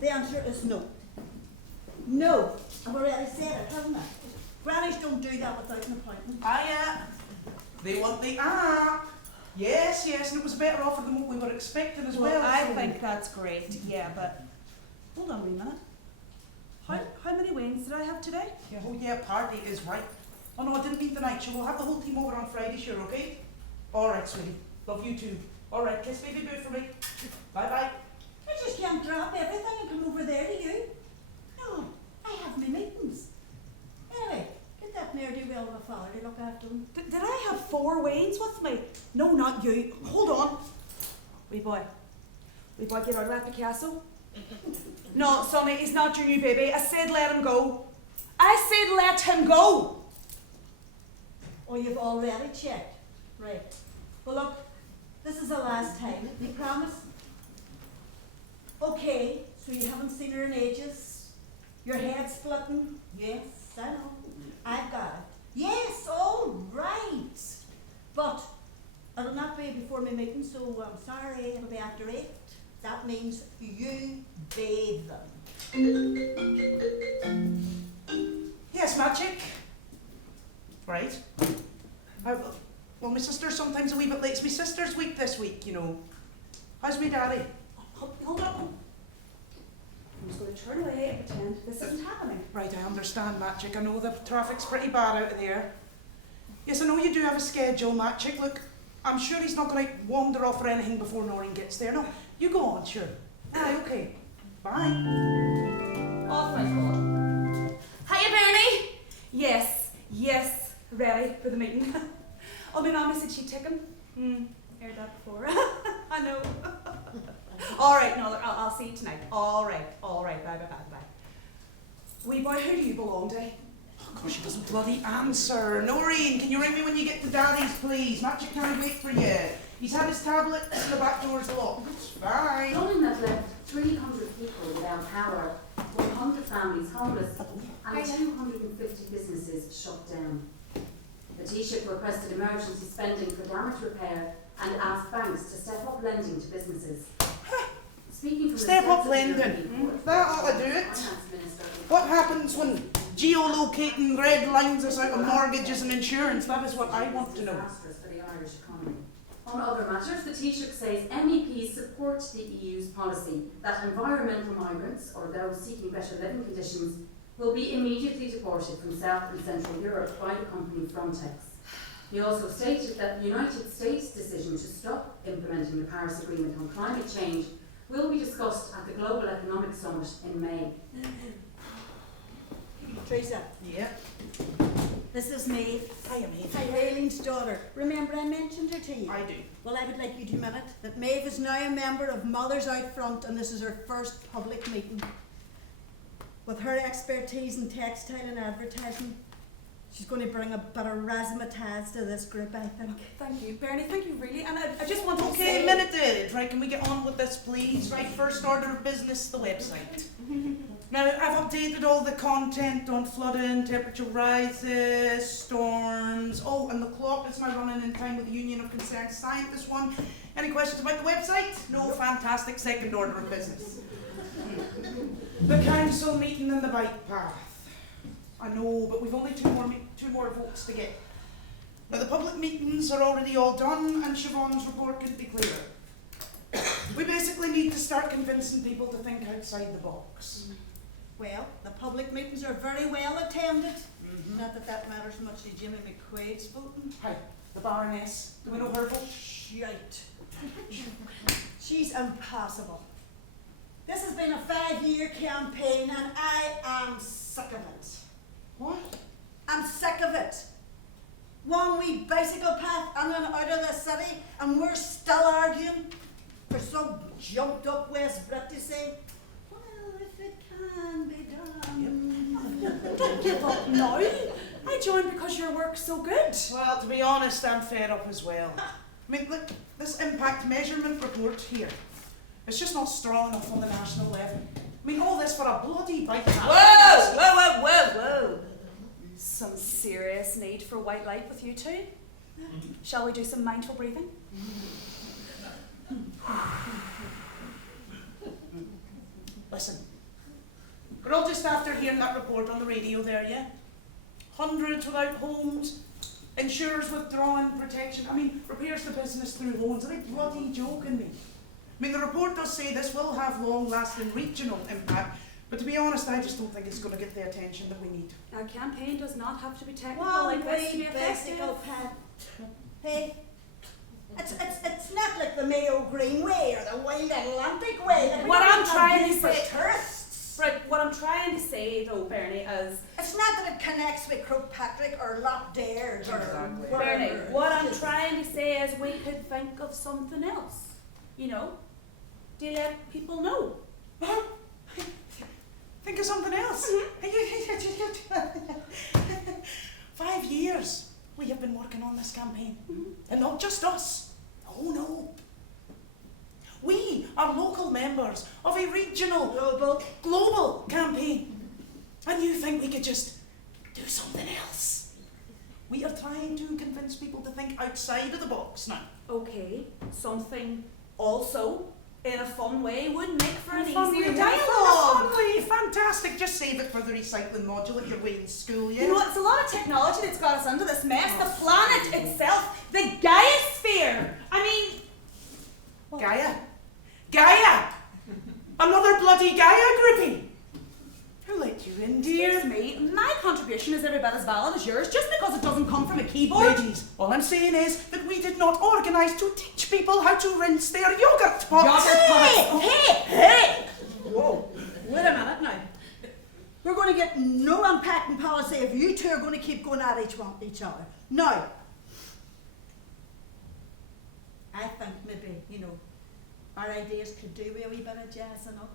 the answer is no. No. I've already said it, haven't I? Grannies don't do that without an appointment. Ah, yeah. They want the Yes, and it was a better offer than what we were expecting as well. I think that's great, yeah, but hold on a wee minute. How many weigh-ins did I have today? Yeah, oh yeah, party is right. Oh no, I didn't mean tonight. Sure, we'll have the whole team over on Friday, sure, okay? Alright, sweetie. Love you too. Alright, kiss baby boo for me. Bye-bye. I just can't drop everything and come over there to you. No, I have my meetings. Anyway, get that ne'er-do-well of a father to look after him. Did I have 4 weigh-ins with me? No, not you. Hold on. Wee boy, get out of that Picasso. No, Sonny, he's not your new baby. I said let him go. I said let him go. Oh, you've already checked. Right. Well, look, this is the last time. You promise? Okay, so you haven't seen her in ages. Your head's splitting. Yes, I know. I've got it. Yes, all right. But it'll not be before my meeting, so I'm sorry, it'll be after 8. That means you bathe them. Yes, magic. Right. Well, my sister's sometimes a wee bit late. It's my sister's week this week, you know. How's me daddy? Hold on. I'm just going to turn away and pretend this isn't happening. Right, I understand, Magic. I know the traffic's pretty bad out there. Yes, I know you do have a schedule, Magic. Look, I'm sure he's not going to wander off or anything before Noreen gets there. No, you go on, sure. Aye, okay. Bye. Off I go. Hiya, Bernie! Yes, ready for the meeting. Oh, my mama said she'd take him. Heard that before. I know. All right, no, I'll see you tonight. All right, bye. Wee boy, who do you belong to? Oh, gosh, she doesn't bloody answer. Noreen, can you ring me when you get to Daddy's, please? Magic can't wait for you. He's had his tablet and the back door's locked. Bye. Zoning that left 300 people without power, 100 families homeless, and 250 businesses shut down. The Taoiseach requested emergency spending for damage repair and asked banks to step up lending to businesses. Speaking from Step the up Steps of lending. European Court, That ought to do it. Finance Minister What happens when geolocating red lines us out of mortgages and insurance? That is what I want to know. disastrous for the Irish economy. On other matters, the Taoiseach says MEPs support the EU's policy that environmental migrants, or those seeking better living conditions, will be immediately deported from South and Central Europe by the company Frontex. He also stated that the United States' decision to stop implementing the Paris Agreement on climate change will be discussed at the Global Economic Summit in May. Teresa, Yeah. this is Maeve. Hiya, Maeve. Eileen's daughter. Remember I mentioned her to you? I do. Well, I would like you to admit it, that Maeve is now a member of Mothers Out Front, and this is her first public meeting. With her expertise in textile and advertising, she's going to bring a bit of razzmatazz to this group, I think. Thank you, Bernie, thank you really. And I just want to Okay, say... minuted. Right, can we get on with this, please? Right, first order of business, the website. Now, I've updated all the content on flooding, temperature rises, storms. Oh, and the clock is now running in time with the Union of Concerned Scientists one. Any questions about the website? No, fantastic. Second order of business. The council meeting in the bike path. I know, but we've only two more votes to get. Now, the public meetings are already all done, and Siobhan's report could be clearer. We basically need to start convincing people to think outside the box. Well, the public meetings are very well attended. Not that that matters much to Jimmy McQuaid's voting. Hi, the Baroness. Do we know her vote? Shite. She's impossible. This has been a 5-year campaign and I am sick of it. What? I'm sick of it. One wee bicycle path in and out of the city and we're still arguing for some jumped up West Brit to say, well, if it can be done. Don't give up now. I joined because your work's so good. Well, to be honest, I'm fed up as well. I mean, look, this impact measurement report here, it's just not strong enough on the national level. I mean, all this for a bloody bike path. Whoa! Some serious need for white light with you two. Shall we do some mindful breathing? Listen, hearing that report on the radio there, yeah? Hundreds without homes, insurers withdrawing protection. I mean, repairs to business through loans. Are they bloody joking me? I mean, the report does say this will have long-lasting regional impact, but to be honest, I just don't think it's going to get the attention that we need. Our campaign does not have to be technical One like this to be wee effective. bicycle path. Hey, it's not like the Mayo Green Way or the Wild Atlantic Way. that we What don't I'm have trying room to for say- tourists. Right, what I'm trying to say though, Bernie, is It's not that it connects with Croagh or Lockdale or Exactly. wherever. Bernie, what I'm trying to say is we could think of something else. You know? To let people know. Think of something else. 5 years we have been working on this campaign. And not just us. Oh no. We are local members of a regional, global campaign. And you think we could just do something else? We are trying to convince people to think outside of the box now. Okay, something also in a fun way would make for an Fun easier way, dialogue. fun way, fantastic. Just save it for the recycling module at your way in school, yeah? You know, it's a lot of technology that's got us into this mess. The planet itself, the Gaia-sphere. I mean, Gaia? Gaia! Another bloody Gaia groupie! Who let you in, dear? excuse me, my contribution is every bit as valid as yours just because it doesn't come from a keyboard. Ladies, all I'm saying is that we did not organise to teach people how to rinse their yogurt pots. Hey! Whoa, wait a minute now. We're going to get no unpacking policy if you two are going to keep going at each other. Now, I think maybe, our ideas could do with a wee bit of jazzing up,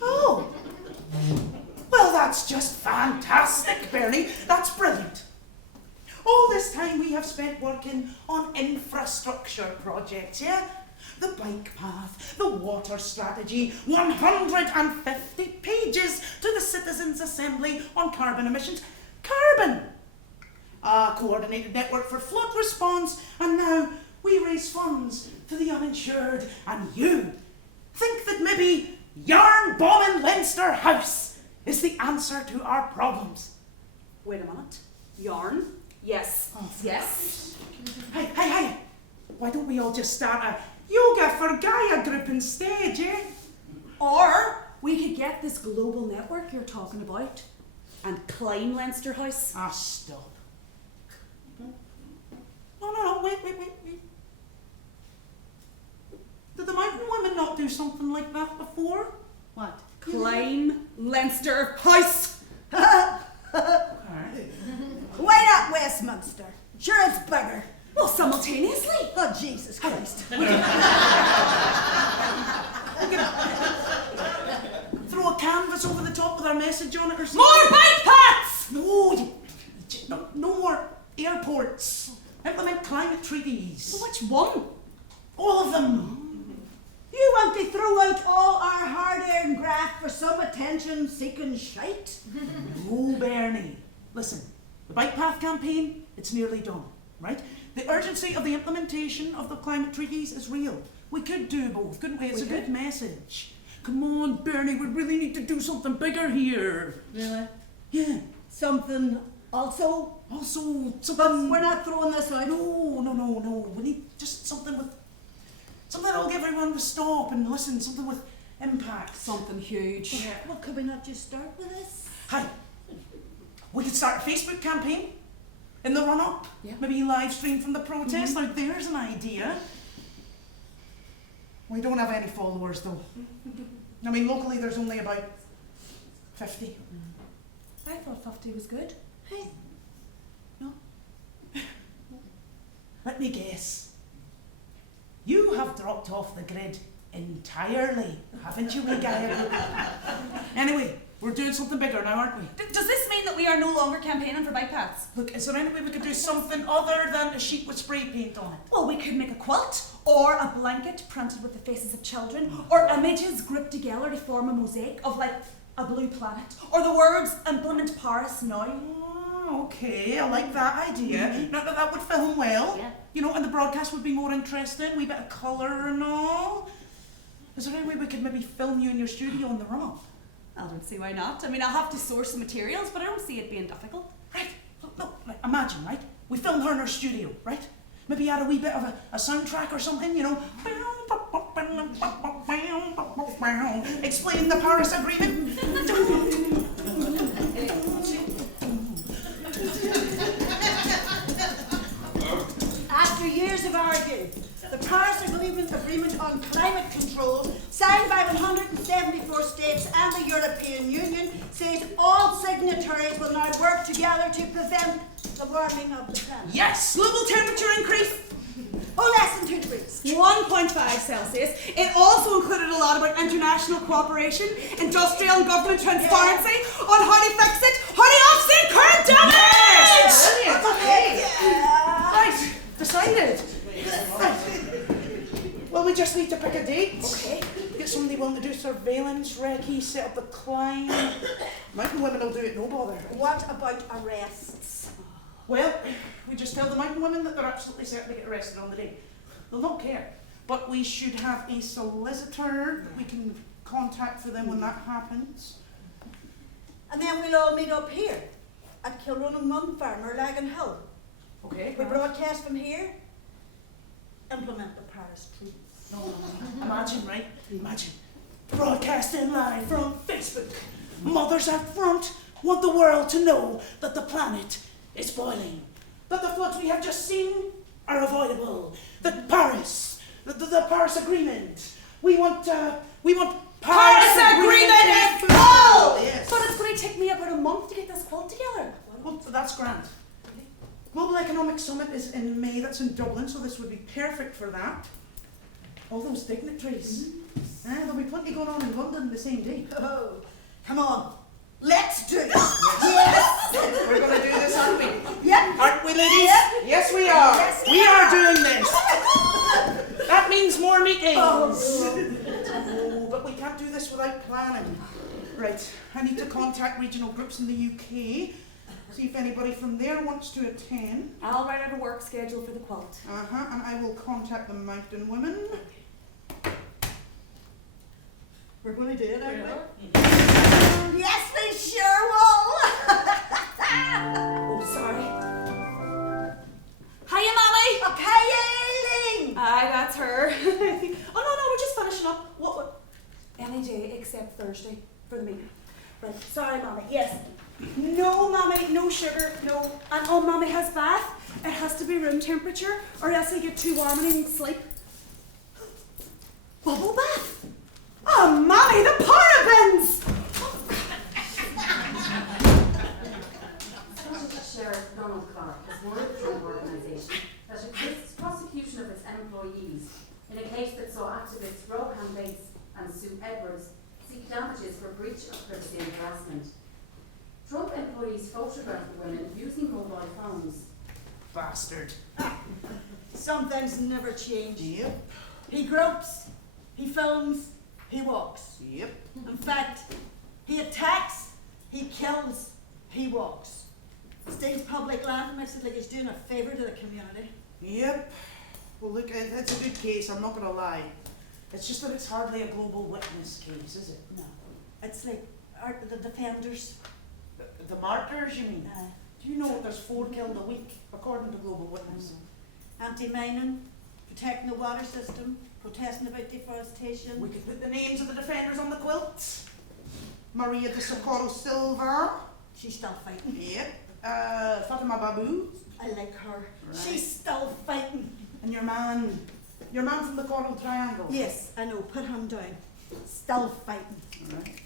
Oh! Well, that's just fantastic, Bernie. That's brilliant. All this time we have spent working on infrastructure projects, yeah? The bike path, the water strategy, 150 pages to the Citizens' Assembly on carbon emissions. Carbon! A coordinated network for flood response, and now we raise funds for the uninsured, and you think that maybe yarn bombing Leinster House is the answer to our problems. Wait a minute. Yarn? Yes. Oh, Yes. Hey! Why don't we all just start a Yoga for Gaia group instead, yeah? Or we could get this global network you're talking about and climb Leinster House. Ah, stop. No, wait. Did the mountain women not do something like that before? What? Climb Leinster House. Why not Westminster? Sure, it's bigger. Well, simultaneously. Oh, Jesus Christ. Throw a canvas over the top with our message on it or something? More bike paths. No more airports. Implement climate treaties. Which one? All of them. You want to throw out all our hard-earned graft for some attention-seeking shite? No, Bernie. Listen, the bike path campaign, it's nearly done, right? The urgency of the implementation of the climate treaties is real. We could do both, couldn't we? It's a good message. Come on, Bernie, we really need to do something bigger here. Really? Yeah. Something also? Also, But something... we're not throwing this out. No. We need just something that'll give everyone to stop and listen, something with impact. Something huge. Well, could we not just start with this? Hi. We could start a Facebook campaign in the run-up. Yeah. Maybe live stream from the protest. Now there's an idea. We don't have any followers though. I mean, locally there's only about 50. I thought 50 was good. Hey, Let me guess. You have dropped off the grid entirely, haven't you, wee Gaia? Anyway, we're doing something bigger now, aren't we? Does this mean that we are no longer campaigning for bike paths? Look, is there any way we could do something other than a sheet with spray paint on it? Well, we could make a quilt, or a blanket printed with the faces of children, or images grouped together to form a mosaic of like a blue planet, or the words "Implement Paris Now." Oh, okay, I like that idea. Not that would film well. Yeah. You know, and the broadcast would be more interesting, wee bit of colour and all. Is there any way we could maybe film you in your studio on the run-up? I don't see why not. I mean, I'll have to source the materials, but I don't see it being difficult. Right. Look, like, imagine, right? We film her in our studio, right? Maybe add a wee bit of a soundtrack or something, you know. Explain the Paris Agreement. After years of arguing, the Paris Agreement on climate control, signed by 174 states and the European Union, says all signatories will now work together to prevent the warming of the planet. Yes! Global temperature increase. Oh, less than 2 degrees. 1.5 Celsius. It also included a lot about international cooperation, industrial and government transparency on how to fix it, how to offset current damage! Brilliant. Okay. Right. Decided. Right. Well, we just need to pick a date. Okay. Get somebody willing to do surveillance, recce, set up the climb. Mountain women will do it, no bother. What about arrests? Well, we just tell the mountain women that they're absolutely certain to get arrested on the day. They'll not care. But we should have a solicitor that we can contact for them when that happens. And then we'll all meet up here at Kilronan Mun Farm or Lagan Hill. Okay. We broadcast from here, implement the Paris Treaty. Imagine, right? Imagine. Broadcasting live from Facebook. Mothers out front want the world to know that the planet is boiling. That the floods we have just seen are avoidable. That Paris, the Paris Agreement. We want Paris Agreement in full! Yes. But it's going to take me about a month to get this quilt together. Well, that's grand. Global Economic Summit is in May. That's in Dublin, so this would be perfect for that. All those dignitaries. There'll be plenty going on in London the same day. Oh, come on. Let's do it. Yes. We're going to do this, aren't we? Yep. Aren't we, ladies? Yep. Yes, we are. Yes, we are doing this. That means more meetings. Oh, but we can't do this without planning. Right, I need to contact regional groups in the UK, see if anybody from there wants to attend. I'll write out a work schedule for the quilt. And I will contact the mountain women. We're going to do it, aren't we? Yes, we sure will. Oh, sorry. Hiya, Mommy! Okay, Aileen. Aye, that's her. Oh, no, we're just finishing up. What? Any day except Thursday for the meeting. Right, sorry, Mommy. Yes. No, Mommy, no sugar, no. And oh, Mommy has bath. It has to be room temperature or else I get too warm and I need sleep. Bubble bath. Oh, Mommy, the parabens! Scottish Sheriff Donald Clark has warned the Trump organisation that it risks prosecution of its employees in a case that saw activists Rohan Bates and Sue Edwards seek damages for breach of privacy and harassment. Trump employees photographed the women using mobile phones. Bastard. Some things never change. Yep. He gropes, he films, he walks. Yep. In fact, he attacks, he kills, he walks. Steals public land, makes it like he's doing a favour to the community. Yep. Well, look, it's a good case, I'm not going to lie. It's just that it's hardly a global witness case, is it? No. It's like the defenders. The martyrs, you mean? Uh, Do you know there's 4 killed a week, according to Global Witness? Anti-mining, protecting the water system, protesting about deforestation. We could put the names of the defenders on the quilt. Maria de Socorro Silva. She's still fighting. Yep. Fatima Babu. I like her. Right. She's still fighting. And your man from the Coral Triangle. Yes, I know, put him down. Still fighting. Right.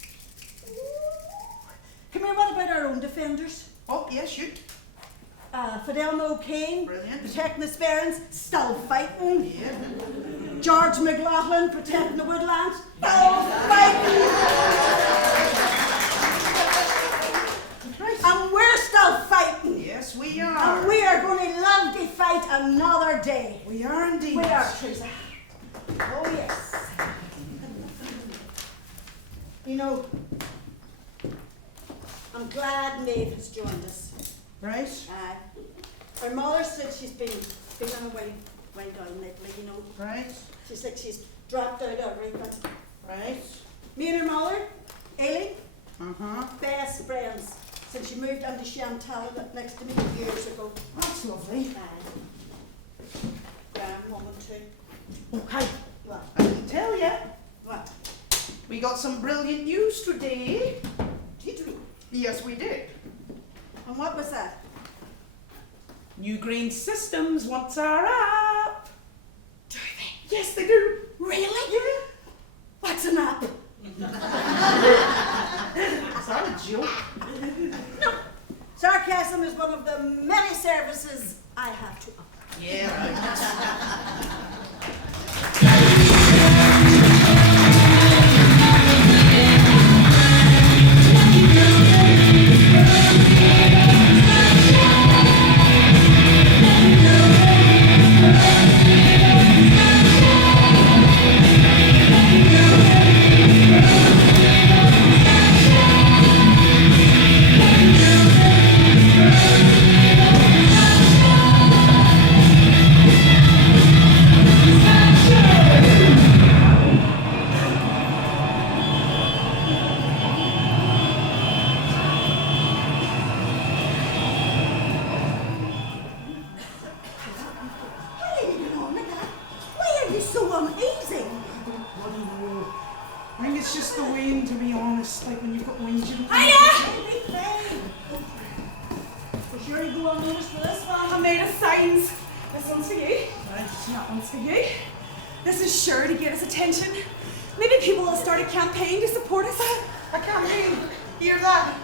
Come here, what about our own defenders? Oh, yeah, shoot. Fidelma O'Kane, Brilliant. protecting the Sperrins, still fighting. Yeah. George McLaughlin, protecting the woodlands, still fighting. Right. And we're still fighting. Yes, we are. And we are going to love to fight another day. We are indeed. We are, Teresa. Oh, yes. You know, I'm glad Maeve has joined us. Right. Her mother said she's been feeling a way down lately, you know. Right. She's like she's dropped out of everything. Right. Me and her mother, Aileen, Best friends since she moved on to Chantal next to me years ago. That's lovely. Grandwoman too. Oh, hi. What? I can tell you, What? we got some brilliant news today. Did we? Yes, we did. And what was that? New Green Systems wants our app. Do they? Yes, they do. Really? Yeah. What's an app? Is that a joke? Sarcasm is one of the many services I have to offer. Yeah, right. Why are you going on like that? Why are you so uneasy? Bloody no. I think it's just the wind, to be honest. Like when you've got wind, you don't. Baby, babe. For sure you go unnoticed for this one. I made us signs. This one's for you. Right. That one's for you. This is sure to get us attention. Maybe people will start a campaign to support us. A campaign. Hear that?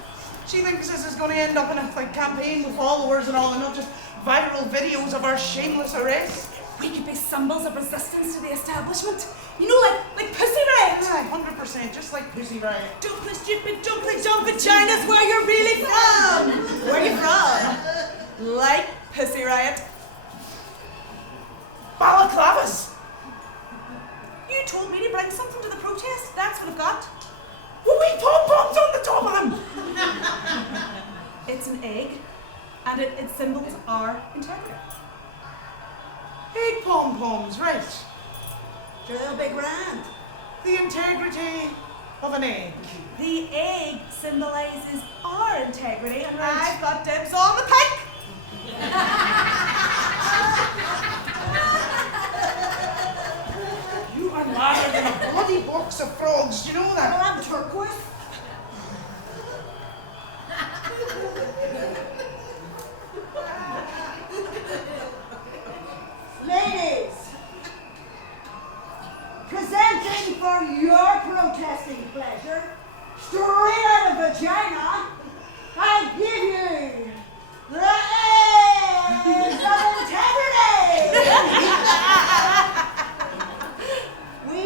She thinks this is going to end up in a campaign with followers and all, and not just viral videos of our shameless arrest. We could be symbols of resistance to the establishment. You know, like Pussy Riot. Yeah, 100%, just like Pussy Riot. Don't be stupid, don't play dumb vaginas where you're really from. Where you from? Like Pussy Riot. Balaclavas! You told me to bring something to the protest. That's what I've got. Well, we pom-poms on the top of them! It's an egg, and its symbols are integrity. Egg pom-poms, right. Sure, they'll be grand. The integrity of an egg. The egg symbolizes our integrity, and Right. I've got dibs on the pink. You are madder than a bloody box of frogs, do you know Well, that? I'm turquoise. Ladies, presenting for your protesting pleasure, straight out of vagina, I give you the eggs of integrity. We,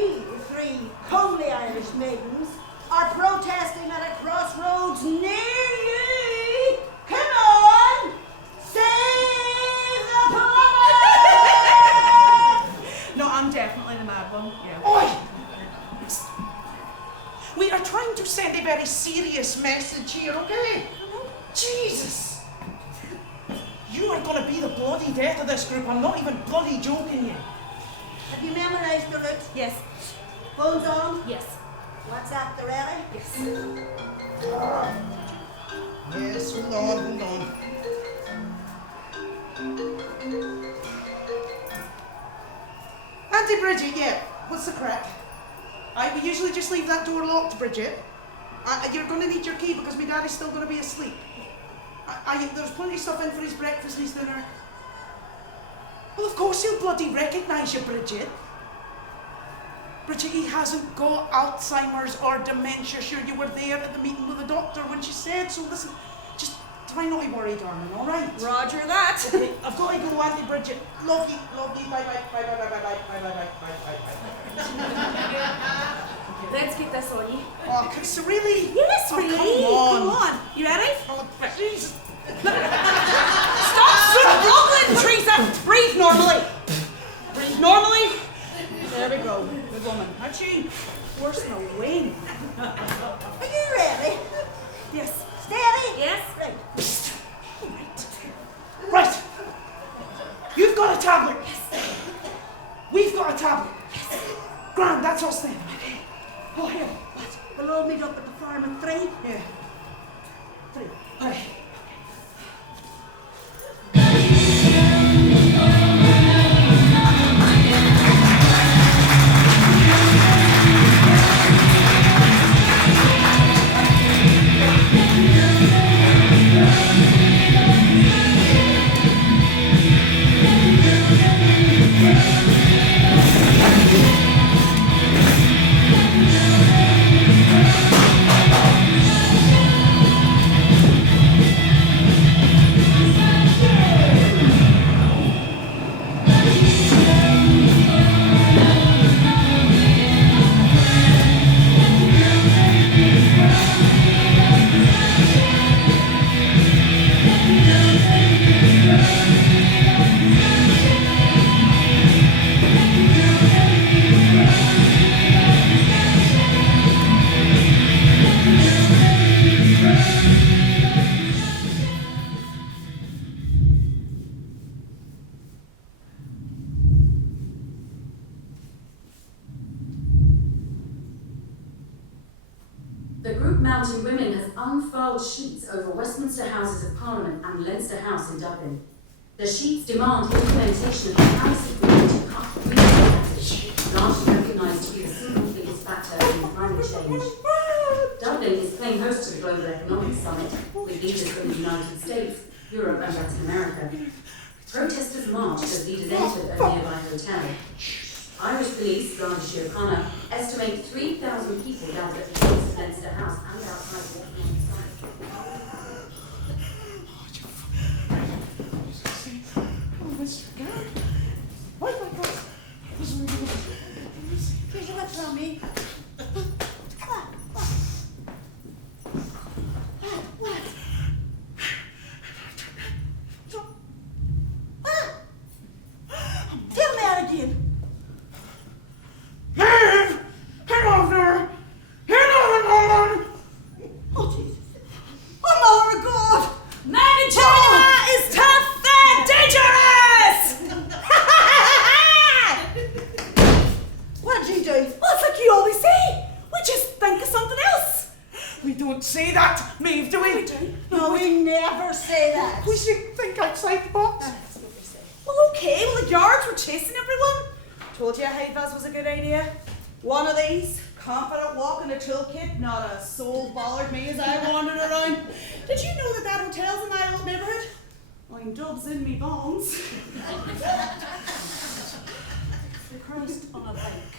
three homely Irish maidens, are protesting at a crossroads near you. Come on, save the planet! No, I'm definitely the mad one. Yeah. Oi! We are trying to send a very serious message here, okay? Jesus! You are gonna be the bloody death of this group. I'm not even bloody joking you. Have you memorized the route? Yes. Phones on? Yes. WhatsApp the ready? Yes. Yes, hold on. Auntie Bridget, yeah, what's the crack? We usually just leave that door locked, Bridget. You're going to need your key because my daddy's still going to be asleep. There's plenty of stuff in for his breakfast and his dinner. Well, of course he'll bloody recognise you, Bridget. Bridget, he hasn't got Alzheimer's or dementia. Sure, you were there at the meeting with the doctor when she said so. Listen, just try not to worry, darling, all right? Roger that. I've got to go, Auntie Bridget. Love you, bye, bye. Let's get this on you. Oh, so really? Yes, Oh, really. come on. You ready? Oh, Jesus. Stop struggling, Teresa. Breathe normally. Breathe normally. There we go. Good woman. Aren't you? Worse than a wing. Are you ready? Yes. Steady? Yes. Right. Right. You've got a tablet. Yes. We've got a tablet. Yes. Grand, that's us then. Okay. Oh, here. What? We'll all meet up at the farm at 3. Yeah. 3. Aye. The group Mountain Women has unfurled sheets over Westminster Houses of Parliament and Leinster House in Dublin. The sheets demand implementation of the Paris Agreement to cut greenhouse gases, largely recognised to be the single biggest factor in climate change. Dublin is playing host to the Global Economic Summit with leaders from the United States, Europe and Latin America. Protesters marched as leaders entered a nearby hotel. Irish police, Garda Síochána, estimate 3,000 people gathered at the gates of Leinster House and outside walking on the side. Here's what's wrong, me. Come on, come on. What? Tell me that again. Oh, Jesus. Oh, my God. Manitoba is tough and dangerous! What did you do? Well, it's like you always say. We just think of something else. We don't say that, Maeve, do we? No, we never say that. We should think outside the box. That's what we say. Well, okay, well, the guards were chasing everyone. Told you Hivas was a good idea. One of these, confident walk in a toolkit, not a soul bothered me as I wandered around. Did you know that that hotel's in my old neighbourhood? I'm dubs in me bones. Christ on a bike.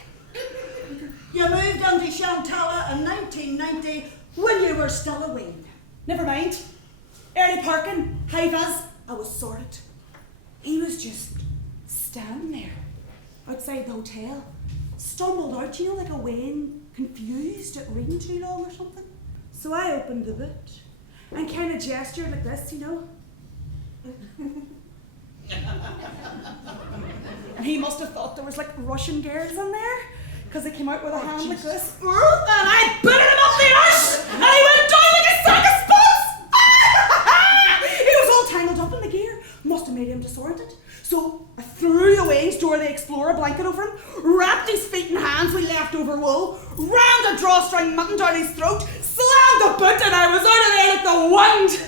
You moved on to Shantala in 1990 when you were still a wean. Never mind. Early parking, Hivas, I was sorted. He was just standing there, outside the hotel. Stumbled out, you know, like a wane, confused at reading too long or something. So I opened the boot and kind of gestured like this, you know. And he must have thought there was like Russian girls in there, because they came out with a hand like this. And I booted him up the arse, and he went down like a sack of spuds. He was all tangled up in the gear. Must have made him disoriented. So I threw the wings, tore the Explorer blanket over him, wrapped his feet and hands with leftover wool, rammed a drawstring mutton down his throat, slammed the boot, and I was out of there like the wind.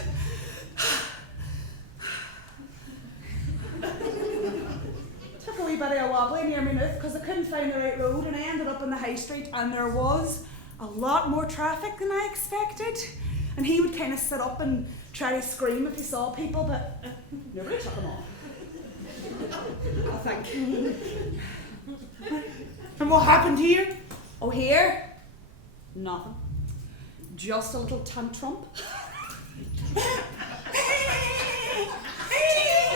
Took a wee bit of a wobbly near my mouth because I couldn't find the right road, and I ended up in the high street, and there was a lot more traffic than I expected. And he would kind of sit up and try to scream if he saw people, but nobody took him on. I think. And what happened here? Oh, here? Nothing. Just a little tantrum.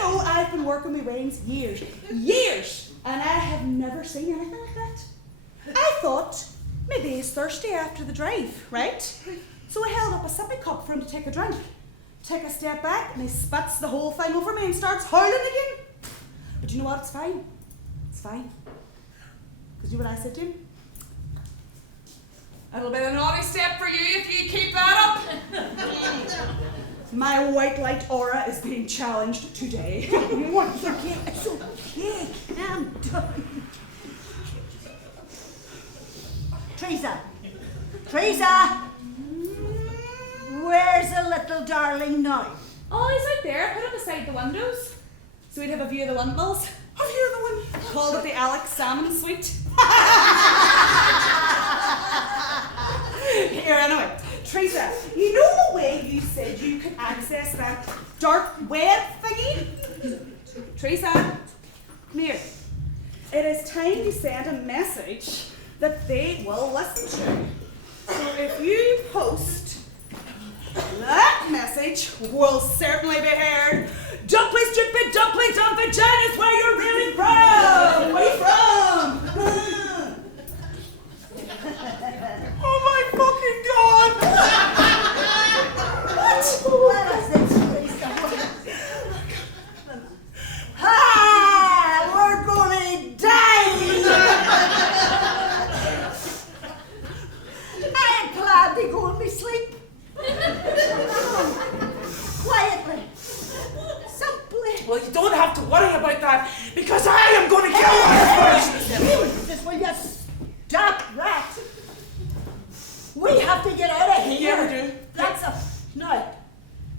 Oh, I've been working with Wayne's years, and I have never seen anything like that. I thought maybe he's thirsty after the drive, right? So I held up a sippy cup for him to take a drink. Take a step back, and he spits the whole thing over me and starts howling again. But you know what? It's fine. It's fine. Because you know what I said to him? It'll be a naughty step for you if you keep that up. My white light aura is being challenged today. It's okay, it's okay. Calm down. Teresa, Teresa! Where's the little darling now? Oh, he's out there. Put him beside the windows. So we'd have a view of the windmills. A view of the wind. Called it the Alex Salmon Suite. Here, anyway. Teresa, you know the way you said you could access that dark web thingy? Teresa, come here. It is time to send a message that they will listen to. So if you post that message, will certainly be heard. Don't play stupid, don't play dumb, vagina's where you're really from. Where you from? Oh my fucking god! What is this, Teresa? Ah, we're gonna die! I had planned to go and be sleep. Quietly. Simply. Well, you don't have to worry about that because I am going to kill her first! Jesus, will you stop that? We have to get out of here. Yeah, we do. That's a... No.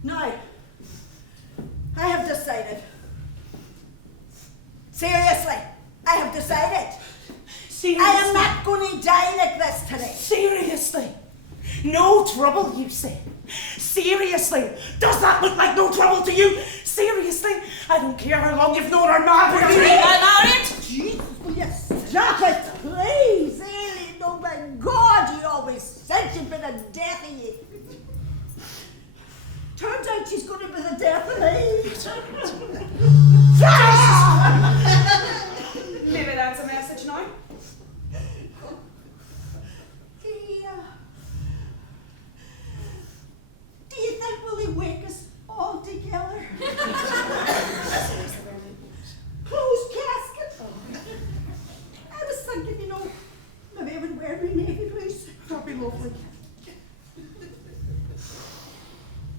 No. I have decided. Seriously, I have decided. Seriously? I am not going to die like this today. Seriously? No trouble, you say? Seriously? Does that look like no trouble to you? Seriously? I don't care how long you've known our man. We're Jesus, will you stop it, please? Aileen, oh my God, you always said you'd been a death of you. Turns out she's going to be the death of me. Maybe that's a message now. Do you think will he wake us all together? Closed casket. I was thinking, you know, maybe I would wear my navy blues. That'd be lovely.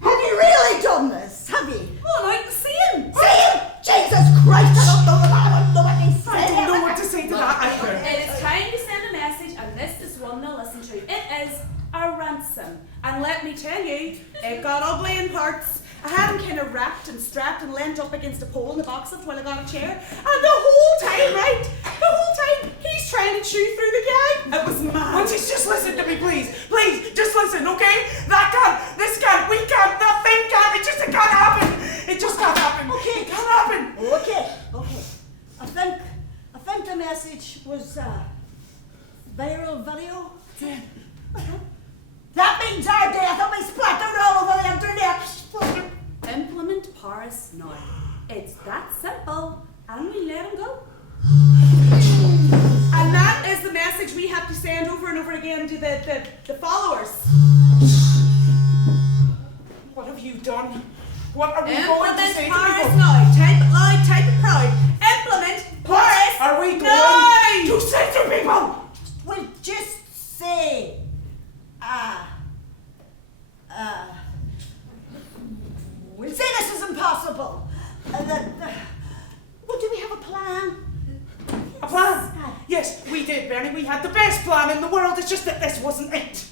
Have you really done this? Have you? Oh, no, see him. See him? Jesus Christ! I don't know what he said. I don't know what to say to that either. It is time to send a message, and this is one to listen to. It is a ransom. And let me tell you, it got ugly in parts. I had him kind of wrapped and strapped and leant up against a pole in the box of while I got a chair. And the whole time, right? The whole time, he's trying to chew through the gag. It was mad. Aunties, just listen to me, please. Please, just listen, okay? That can't, this can't, we can't, that thing can't, it can't happen. It just can't happen. Okay. It can't happen. Okay. I think the message was viral video. That means our death will be splattered all over the internet. Implement Paris now. It's that simple. And we let him go. And that is the message we have to send over and over again to the followers. What have you done? What are we going to say to Implement Paris people? now. Type it loud, type it proud. Implement Paris Are we going now. to say to people? We'll just say, we'll say this is impossible. Well, do we have a plan? A plan? Yes, we did, Bernie. We had the best plan in the world. It's just that this wasn't it.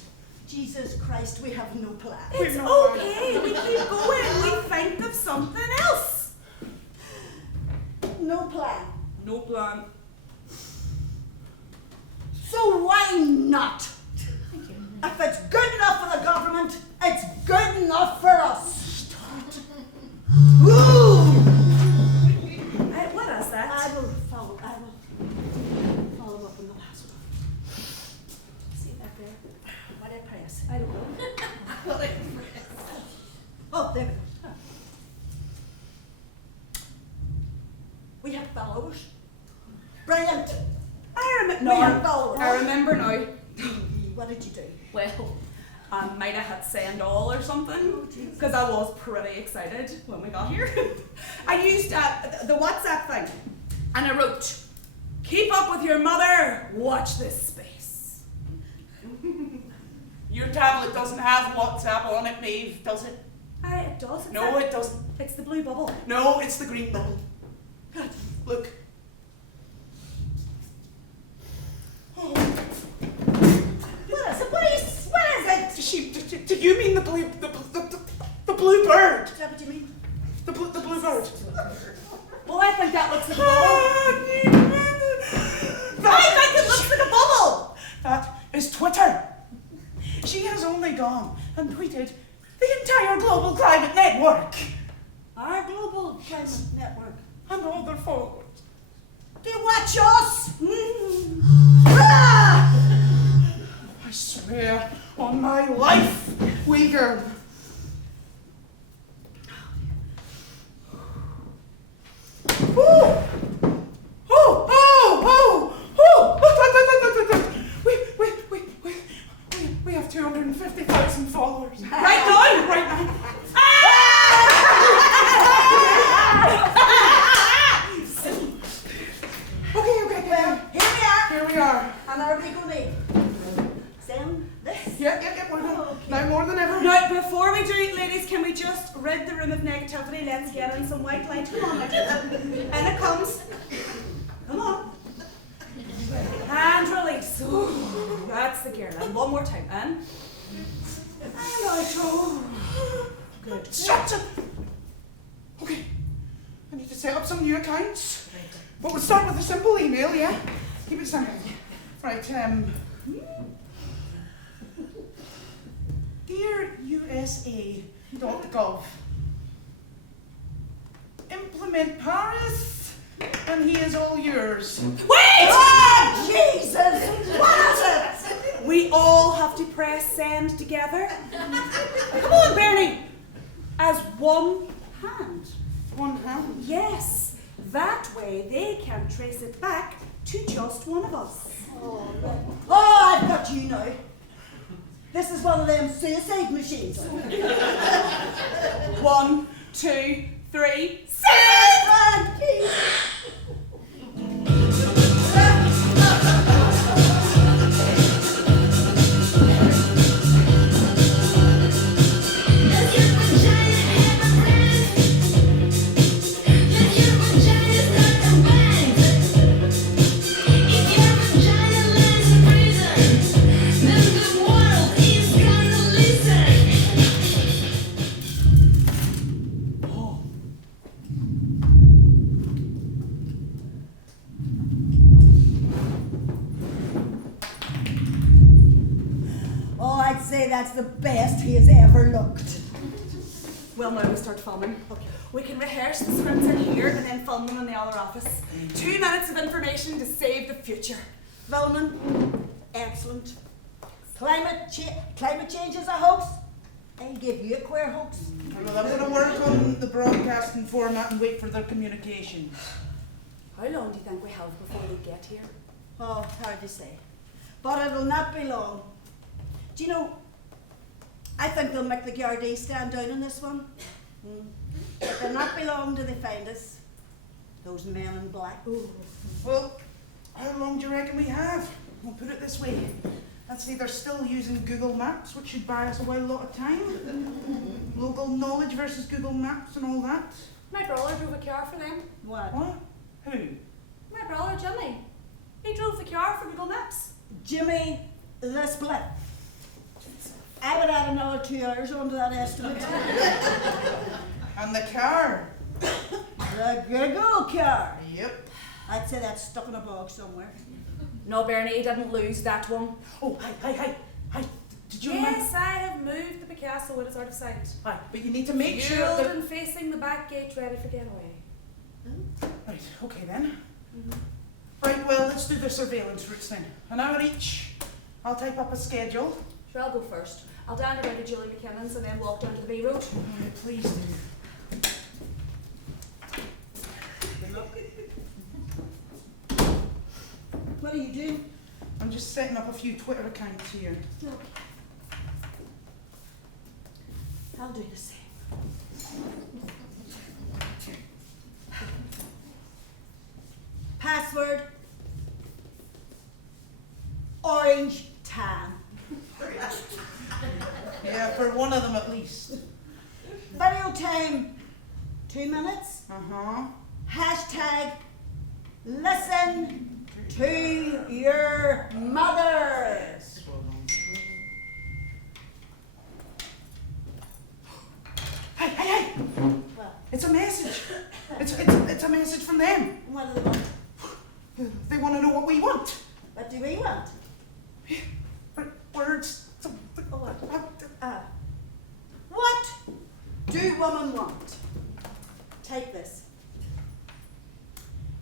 Jesus Christ, we have no plan. It's okay. We keep going. We think of something else. No plan. No plan. So why not? If it's good enough for the government, it's good enough for us. Ooh! What is that? I will follow up on the last one. See that there? What did I press? I don't know. Oh, there we go. We have followers. Brilliant. I remember. We have followers. I remember now. What did you do? Well, I might have had send all or something because I was pretty excited when we got here. I used the WhatsApp thing and I wrote, "Keep up with your mother. Watch this space." Your tablet doesn't have WhatsApp on it, Maeve, does it? It does. No, it doesn't. It's the blue bubble. No, it's the green bubble. Good. Look. What is it? What You mean the blue bird? Is that what you mean? The blue bird. Well, I think that looks like a bubble. I think it looks like a bubble. That is Twitter. She has only gone and tweeted the entire Global Climate Network Our global climate network. and all their followers. They watch us! Ah! I swear on my life, Uyghur. Oh! Oh! Oh! Oh! Oh! We have 250,000 followers. Right now. Right now. Okay. Well, here we are. Here we are. And are we going to send this? Yep, we're good. Okay. Now more than ever. Now, before we do it, ladies, can we just rid the room of negativity? Let's get in some white light. Come on, and it comes. Come on. And release. Ooh, that's the gear. And one more time. And out. Good. Shut up! Okay. I need to set up some new accounts. But we'll start with a simple email, yeah? Keep it simple. Right, Dear USA.gov. Implement Paris, and he is all yours. Wait! Oh, Jesus! What is it? We all have to press send together. Come on, Bernie. As one hand. One hand. Yes. That way they can trace it back to just one of us. Oh, I've got you now. This is one of them suicide machines. 1, 2, 3, send! Ah, Jesus. Oh, I'd say that's the best he has ever looked. Well, now we start filming. Okay. We can rehearse the scripts in here and then film them in the other office. 2 minutes of information to save the future. Filming, excellent. Climate change is a hoax. I'll give you a queer hoax. Well, I'm going to work on the broadcasting format and wait for their communication. How long do you think we have before we get here? Oh, hard to say. But it'll not be long. Do you know, I think they'll make the Gardaí stand down on this one. It'll not be long till they find us. Those men in black. Ooh. Well, how long do you reckon we have? I'll put it this way. I'd say they're still using Google Maps, which should buy us away a lot of time. Local knowledge versus Google Maps and all that. My brother drove a car for them. What? What? Who? My brother, Jimmy. He drove the car for Google Maps. Jimmy the Split. I would add another 2 hours onto that estimate. And the car. The Google car. Yep. I'd say that's stuck in a box somewhere. No, Bernie, he didn't lose that one. Oh, hi. Did you Yes, I have moved the Picasso. It is out of sight. Hi, but you need to make sure Fueled that... and facing the back gate, ready for getaway. Right, okay then. Right, well, let's do the surveillance routes then. An hour each. I'll type up a schedule. Sure, I'll go first. I'll down around to Julie McKinnon's and then walk down to the B road. Alright, please do. Good luck. What are you doing? I'm just setting up a few Twitter accounts here. Okay. I'll do the same. Password. Orange tan. Yeah, for one of them at least. Video time. 2 minutes. Uh-huh. Hashtag listen to your mother. you want? Words. Oh, what? What do women want? Take this.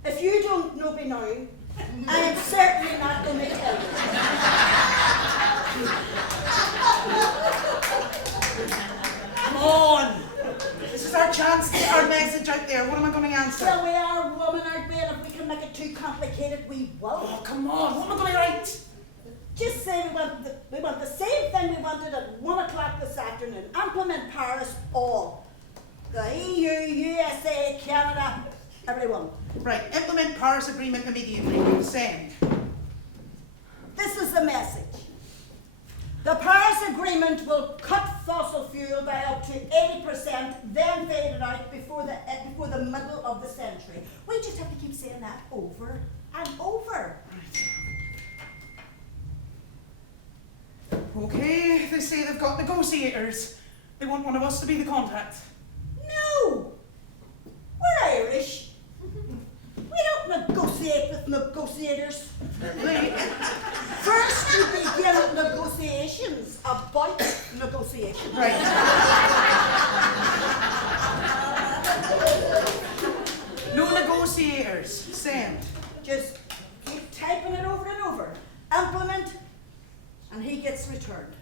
If you don't know me now, I am certainly not going to tell you. Come on! This is our chance to get our message out there. What am I going to answer? Well, we are women, aren't we? And if we can make it too complicated, we will. Oh, come on. What am I going to write? Just say we want the same thing we wanted at 1 o'clock this afternoon. Implement Paris all. The EU, USA, Canada, everyone. Right, implement Paris Agreement immediately. Send. This is the message. The Paris Agreement will cut fossil fuel by up to 80%, then fade it out before the middle of the century. We just have to keep saying that over and over. Okay, they say they've got negotiators. They want one of us to be the contact. No! We're Irish. We don't negotiate with negotiators. First you begin negotiations about negotiations. Right. No negotiators. Send. Just keep typing it over and over. Implement, and he gets returned.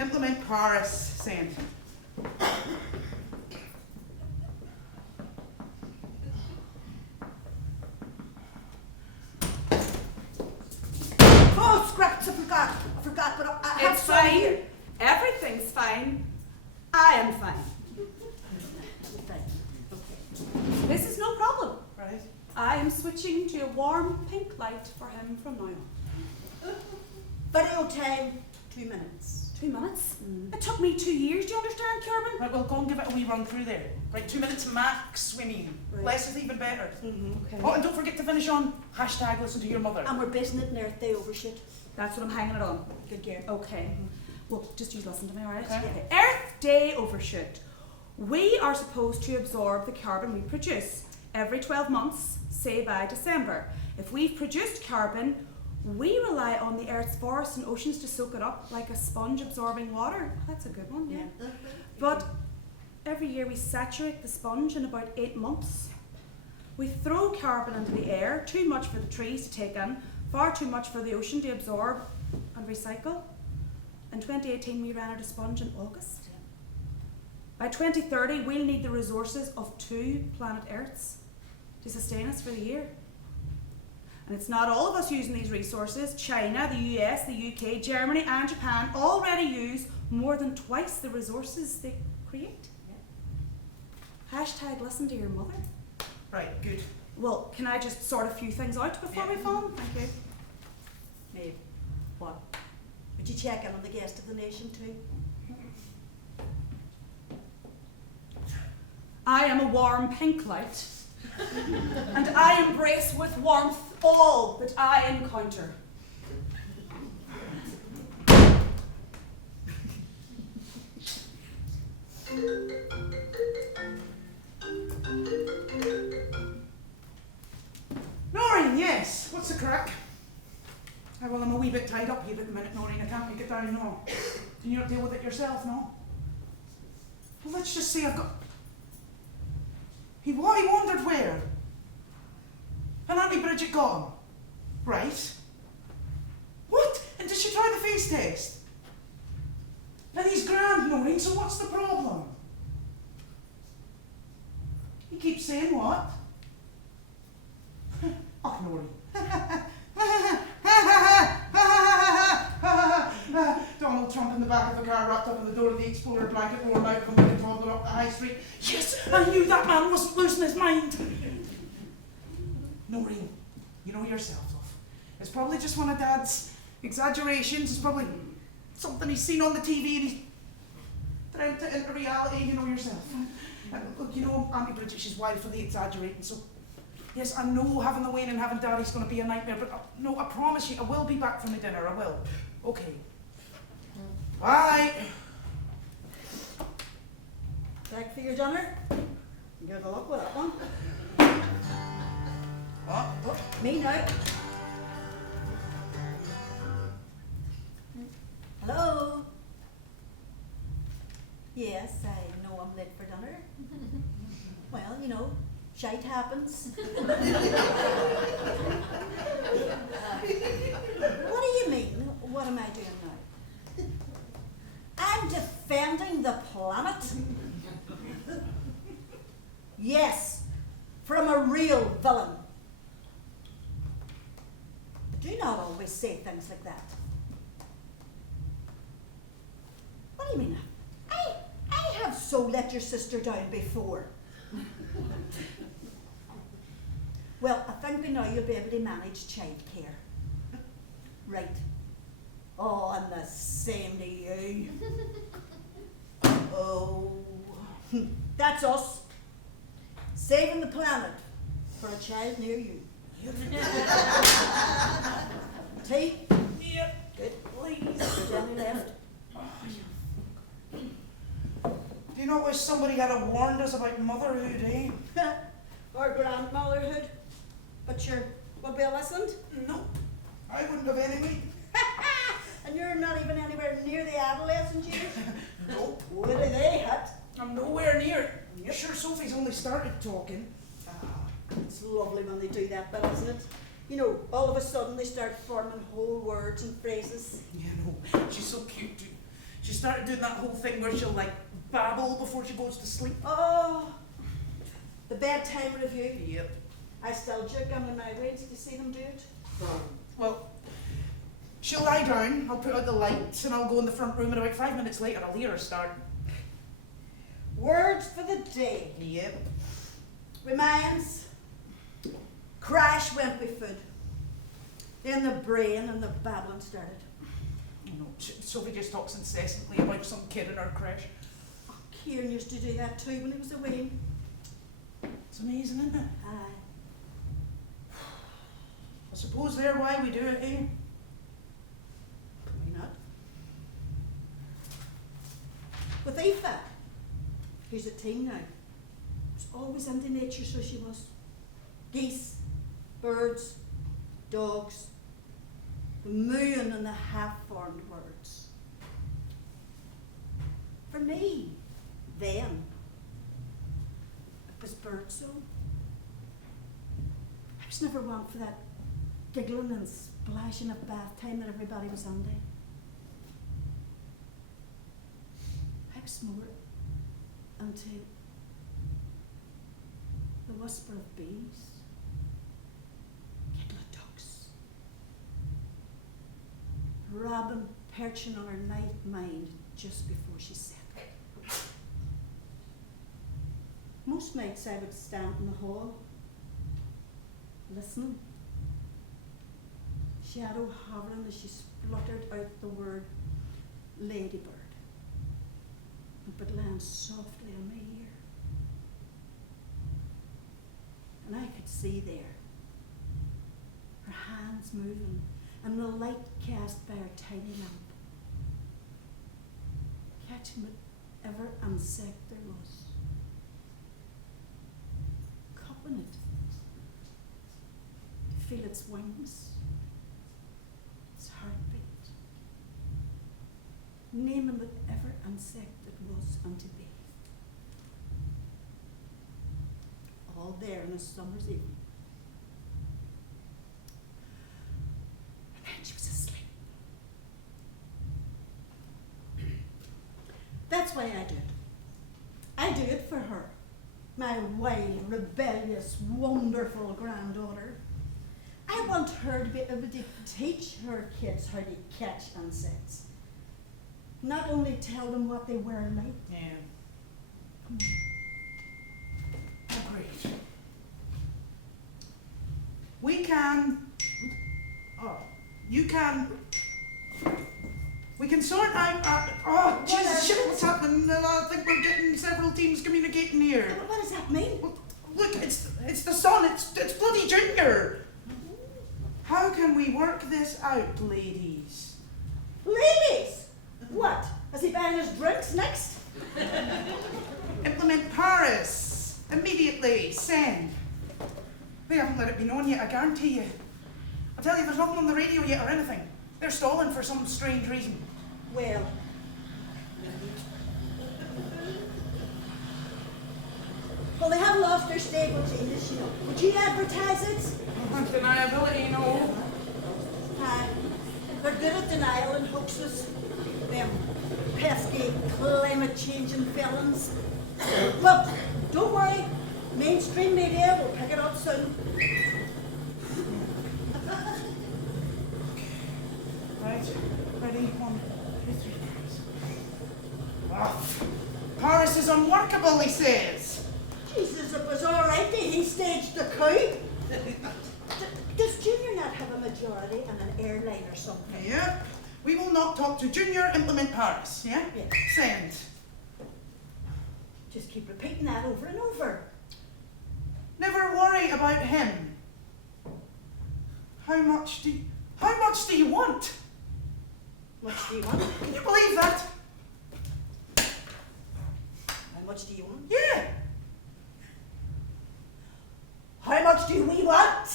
Implement Paris. Send. Oh, scraps, I forgot, but I have It's some fine. here. Everything's fine. I am fine. Fine. Okay. This is no problem. Right. I am switching to a warm pink light for him from now on. Video time, 2 minutes. 2 minutes? It took me 2 years, do you understand, Corbin? Right, well, go and give it a wee run through there. Right, 2 minutes max, we mean. Right. Less is even better. Okay. Oh, and don't forget to finish on hashtag listen to your mother. And we're basing it in Earth Day overshoot. That's what I'm hanging it on. Good gear. Okay. Well, just you listen to me, alright? Okay. Earth Day overshoot. We are supposed to absorb the carbon we produce every 12 months, say by December. If we've produced carbon, we rely on the Earth's forests and oceans to soak it up like a sponge absorbing water. That's a good one, yeah. But every year we saturate the sponge in about 8 months. We throw carbon into the air, too much for the trees to take in, far too much for the ocean to absorb and recycle. In 2018 we ran out of sponge in August. By 2030 we'll need the resources of 2 planet Earths to sustain us for the year. And it's not all of us using these resources. China, the US, the UK, Germany and Japan already use more than twice the resources they create. Hashtag listen to your mother. Right, good. Well, can I just sort a few things out before we phone? Thank you. Maybe. What? Would you check in on the guest of the nation too? I am a warm pink light, and I embrace with warmth all that I encounter. Noreen, yes. What's the crack? Well, I'm a wee bit tied up here at the minute, Noreen. I can't make it down, no. Can you not deal with it yourself, no? Well, let's just say I've got... He wandered where? And Auntie Bridget got him. Right. What? And did she try the face test? And he's grand, Noreen, so what's the problem? He keeps saying what? Oh, Noreen. Donald Trump in the back of a car wrapped up in the door of the Explorer blanket, roaring out from the toddler up the high street. Yes, I knew that man wasn't losing his mind. Noreen, you know yourself, love. It's probably just one of Dad's exaggerations. It's probably something he's seen on the TV and he's dreamt it into reality. You know yourself. Look, you know Auntie Bridget, she's wild for the exaggerating, so yes, I know having the Wayne and having Daddy's going to be a nightmare, but no, I promise you, I will be back from the dinner, I will. Okay. Bye. Back for your dinner? Good luck with that one. What? Me now. Hello? Yes, I know I'm late for dinner. Well, you know, shite happens. What do you mean? What am I doing now? I'm defending the planet. Yes, from a real villain. Do not always say things like that. What do you mean? I have so let your sister down before. Well, I think by now you'll be able to manage childcare. Right. Oh, and the same to you. Oh, that's us. Saving the planet for a child near you. Tea? Yep. Good. Please. There's any left. Do you know wish somebody had warned us about motherhood, eh? Or grandmotherhood. But sure, would we have listened? No, I wouldn't have anyway. And you're not even anywhere near the adolescent years? Nope. What do they hit? I'm nowhere near it. You're sure Sophie's only started talking? It's lovely when they do that, but isn't it? You know, all of a sudden they start forming whole words and phrases. Yeah, no, she's so cute too. She started doing that whole thing where she'll like babble before she goes to sleep. Oh, the bedtime review. Yep. I still joke under my way. Did you see them do it? Well, she'll lie down, I'll put out the lights, and I'll go in the front room, and about 5 minutes later I'll hear her start. Words for the day. Yep. Reminds. Crash went with food. Then the brain and the babbling started. You know, Sophie just talks incessantly about some kid in her crash. Oh, Kieran used to do that too when he was away. It's amazing, isn't it? Aye. I suppose they're why we do it, eh? Why not? With Aoife, who's a teen now, was always into nature, so she was. Geese, birds, dogs, the moon and the half-formed words. For me, then, it was birdsong. I was never one for that giggling and splashing of bath time that everybody was under. I was more into the whisper of bees, giggle of ducks, robin perching on her night mind just before she set. Most nights I would stand in the hall, listening, shadow hovering as she spluttered out the word ladybird, and would land softly on my ear. And I could see there, her hands moving, and the light cast by her tiny lamp, catching whatever insect there was, cupping it, to feel its wings, its heartbeat, naming whatever insect it was unto be. All there in a summer's evening. And then she was asleep. That's why I do it. I do it for her, my wild, rebellious, wonderful granddaughter. I want her to be able to teach her kids how to catch insects. Not only tell them what they were like. Yeah. Agreed. We can. Oh, you can. We can sort out. Oh, Jesus, shit, what's happening? I think we're getting several teams communicating here. What does that mean? Look, it's the son. It's bloody Junior. How can we work this out, ladies? Ladies! What? Is he buying his drinks next? Implement Paris. Immediately. Send. They haven't let it be known yet, I guarantee you. I tell you, there's nothing on the radio yet or anything. They're stalling for some strange reason. Well, they have lost their stable changes, you know. Would you advertise it? Deniability, no. They're good at denial and hoaxes. Them pesky climate changing villains. But don't worry, mainstream media will pick it up soon. Right, ready, 1, 2, 3, Paris. Paris is unworkable, he says. Jesus, it was all right that he staged the coup. Does Junior not have a majority in an airline or something? Yeah, we will not talk to Junior, implement Paris, yeah? Yeah. Send. Just keep repeating that over and over. Never worry about him. How much do you want? Much do you want? Can you believe that? How much do you want? Yeah. How much do we want?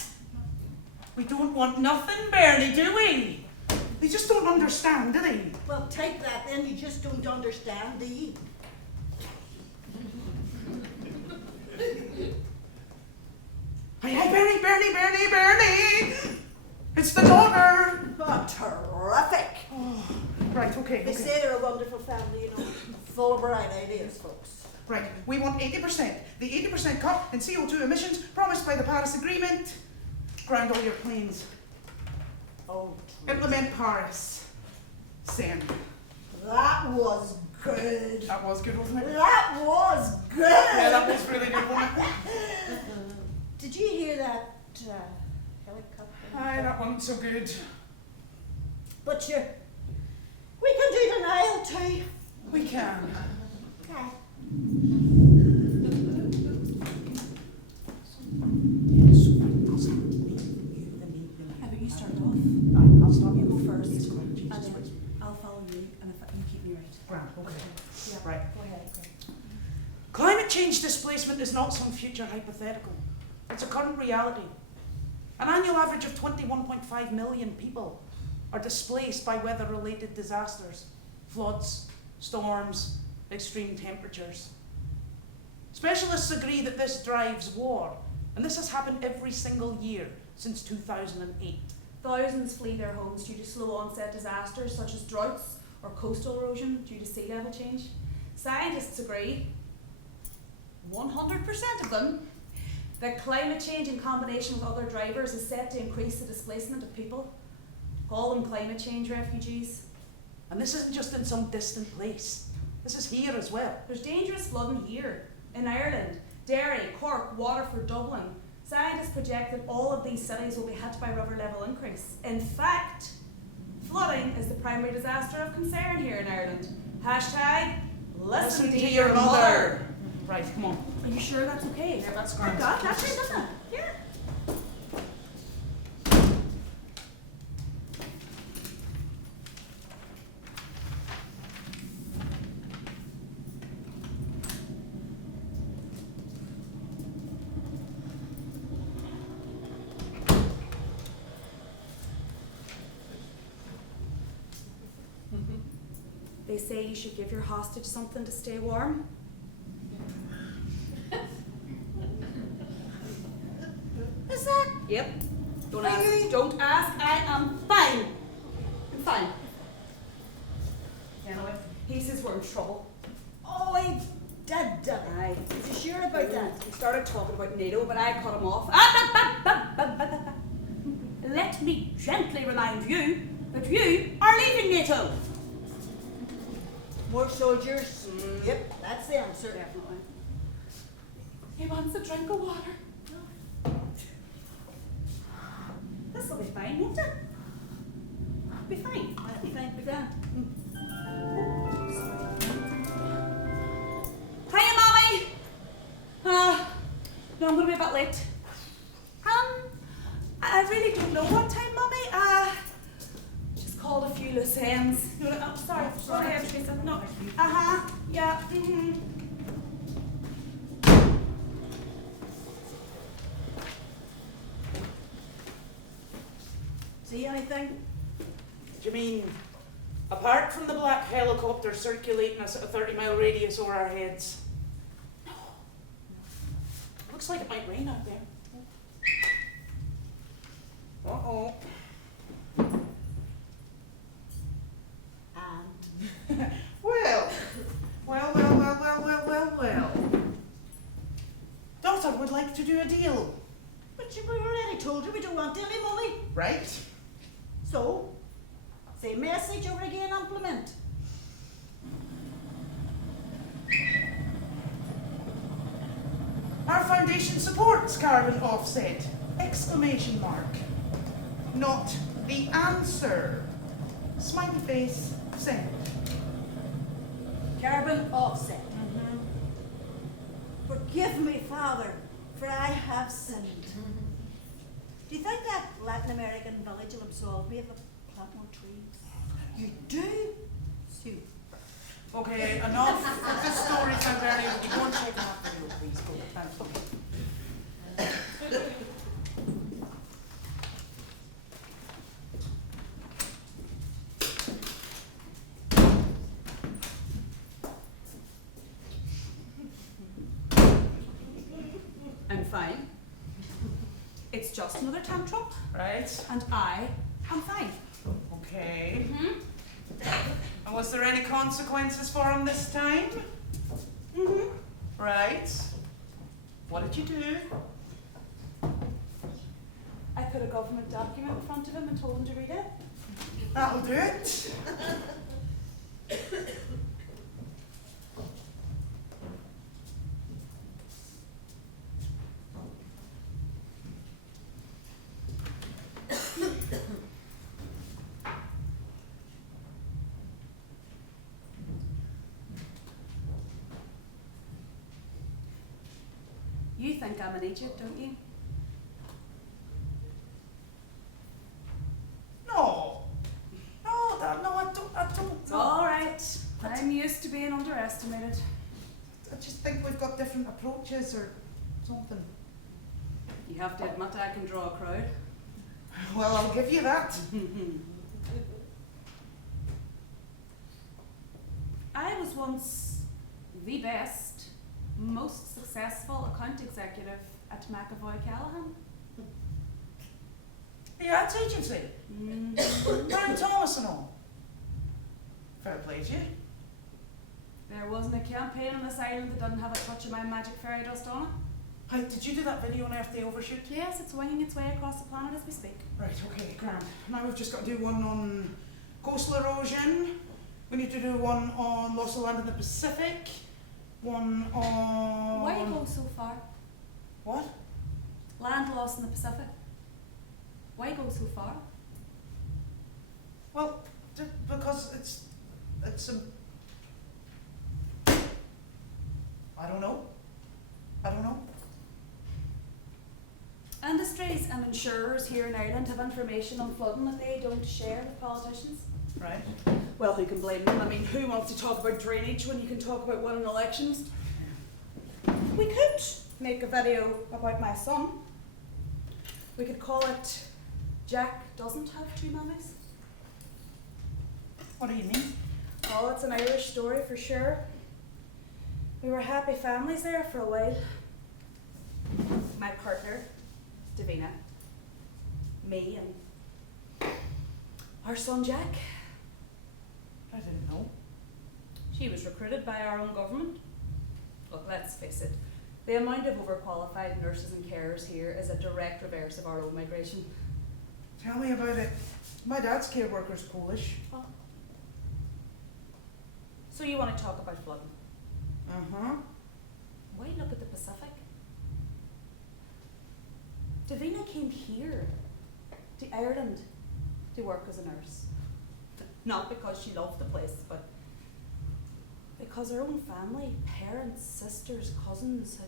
We don't want nothing, Bernie, do we? They just don't understand, do they? Well, take that then, you just don't understand, do you? Hey, Bernie! It's the daughter! Oh, terrific! Oh, right, okay. They say they're a wonderful family, you know, full of bright ideas, folks. Right, we want 80%. The 80% cut in CO2 emissions promised by the Paris Agreement. Ground all your planes. Oh, Implement Paris. Send. that was good. That was good, wasn't it? That was good. Yeah, that was really good, wasn't it? Did you hear that helicopter? Aye, that wasn't so good. But we can do denial too. We can. Okay. How about you start off? I'll stop You you. go first, Jesus and Christ. then I'll follow you, and if you keep me right. Grand, okay. Yeah. Right. Go ahead. Climate change displacement is not some future hypothetical. It's a current reality. An annual average of 21.5 million people are displaced by weather-related disasters, floods, storms, extreme temperatures. Specialists agree that this drives war, and this has happened every single year since 2008. Thousands flee their homes due to slow onset disasters such as droughts or coastal erosion due to sea level change. Scientists agree, 100% of them, that climate change in combination with other drivers is set to increase the displacement of people. Call them climate change refugees. And this isn't just in some distant place. This is here as well. There's dangerous flooding here, in Ireland, Derry, Cork, Waterford, Dublin. Scientists project that all of these cities will be hit by river level increase. In fact, flooding is the primary disaster of concern here in Ireland. Hashtag listen to your mother. Right, come on. Are you sure that's okay? Yeah, that's Oh grand. God, that's it, isn't it? Yeah. They say you should give your hostage something to stay warm. Is that? Yep. Don't Are ask. you- Don't ask. I am fine. I'm fine. Anyway, he says we're in trouble. Oh, I did. Aye. Is you sure about that? He started talking about NATO, but I cut him off. Let me gently remind you that you are leaving NATO. More soldiers? Yep, that's the answer. Definitely. He wants a drink of water. This will be fine, won't it? Be fine. That'll be fine, be grand. Hiya, Mommy! No, I'm gonna be a bit late. I really don't know what time, Mommy. Just called a few loose ends. Oh, sorry. Go ahead, Teresa. No. Yeah. See anything? Do you mean, apart from the black helicopter circulating us at a 30-mile radius over our heads? No. Looks like it might rain out there. Uh-oh. And Well. Daughter would like to do a deal, but we already told you we don't want any money. right? So, same message over again, implement. Our foundation supports carbon offset! Exclamation mark. Not the answer. Smiley face, send. Carbon offset. Forgive me, Father, for I have sinned. Do you think that Latin American village will absolve me if I plant more trees? You do? Super. Okay, enough of the stories, Bernie. You go and check that video, please. Go. Thank you. I'm fine. It's just another tantrum, Right. and I am fine. Okay. And was there any consequences for him this time? Right. What did you do? I put a government document in front of him and told him to read it. That'll do it. You think I'm an idiot, don't you? No. No, I don't. All right. I'm used to being underestimated. I just think we've got different approaches or something. You have to admit I can draw a crowd. Well, I'll give you that. I was once the best, most successful account executive at McAvoy Callahan. The ads agency. Brian Thomas and all. Fair play to you. There wasn't a campaign on this island that didn't have a touch of my magic fairy dust on it. Hi, did you do that video on Earth Day Overshoot? Yes, it's winging its way across the planet as we speak. Right, okay, grand. Now we've just got to do one on coastal erosion. We need to do one on loss of land in the Pacific. One on... Why go so far? What? Land loss in the Pacific. Why go so far? Well, because it's a... I don't know. Industries and insurers here in Ireland have information on flooding that they don't share with politicians. Right. Well, who can blame them? I mean, who wants to talk about drainage when you can talk about winning elections? We could make a video about my son. We could call it Jack Doesn't Have Two Mummies. What do you mean? Oh, it's an Irish story for sure. We were happy families there for a while. My partner, Davina, me, and our son Jack. I didn't know. She was recruited by our own government. Look, let's face it, the amount of overqualified nurses and carers here is a direct reverse of our own migration. Tell me about it. My dad's care worker's Polish. Oh. So you want to talk about flooding? Uh-huh. Why look at the Pacific? Davina came here, to Ireland, to work as a nurse. Not because she loved the place, but because her own family, parents, sisters, cousins had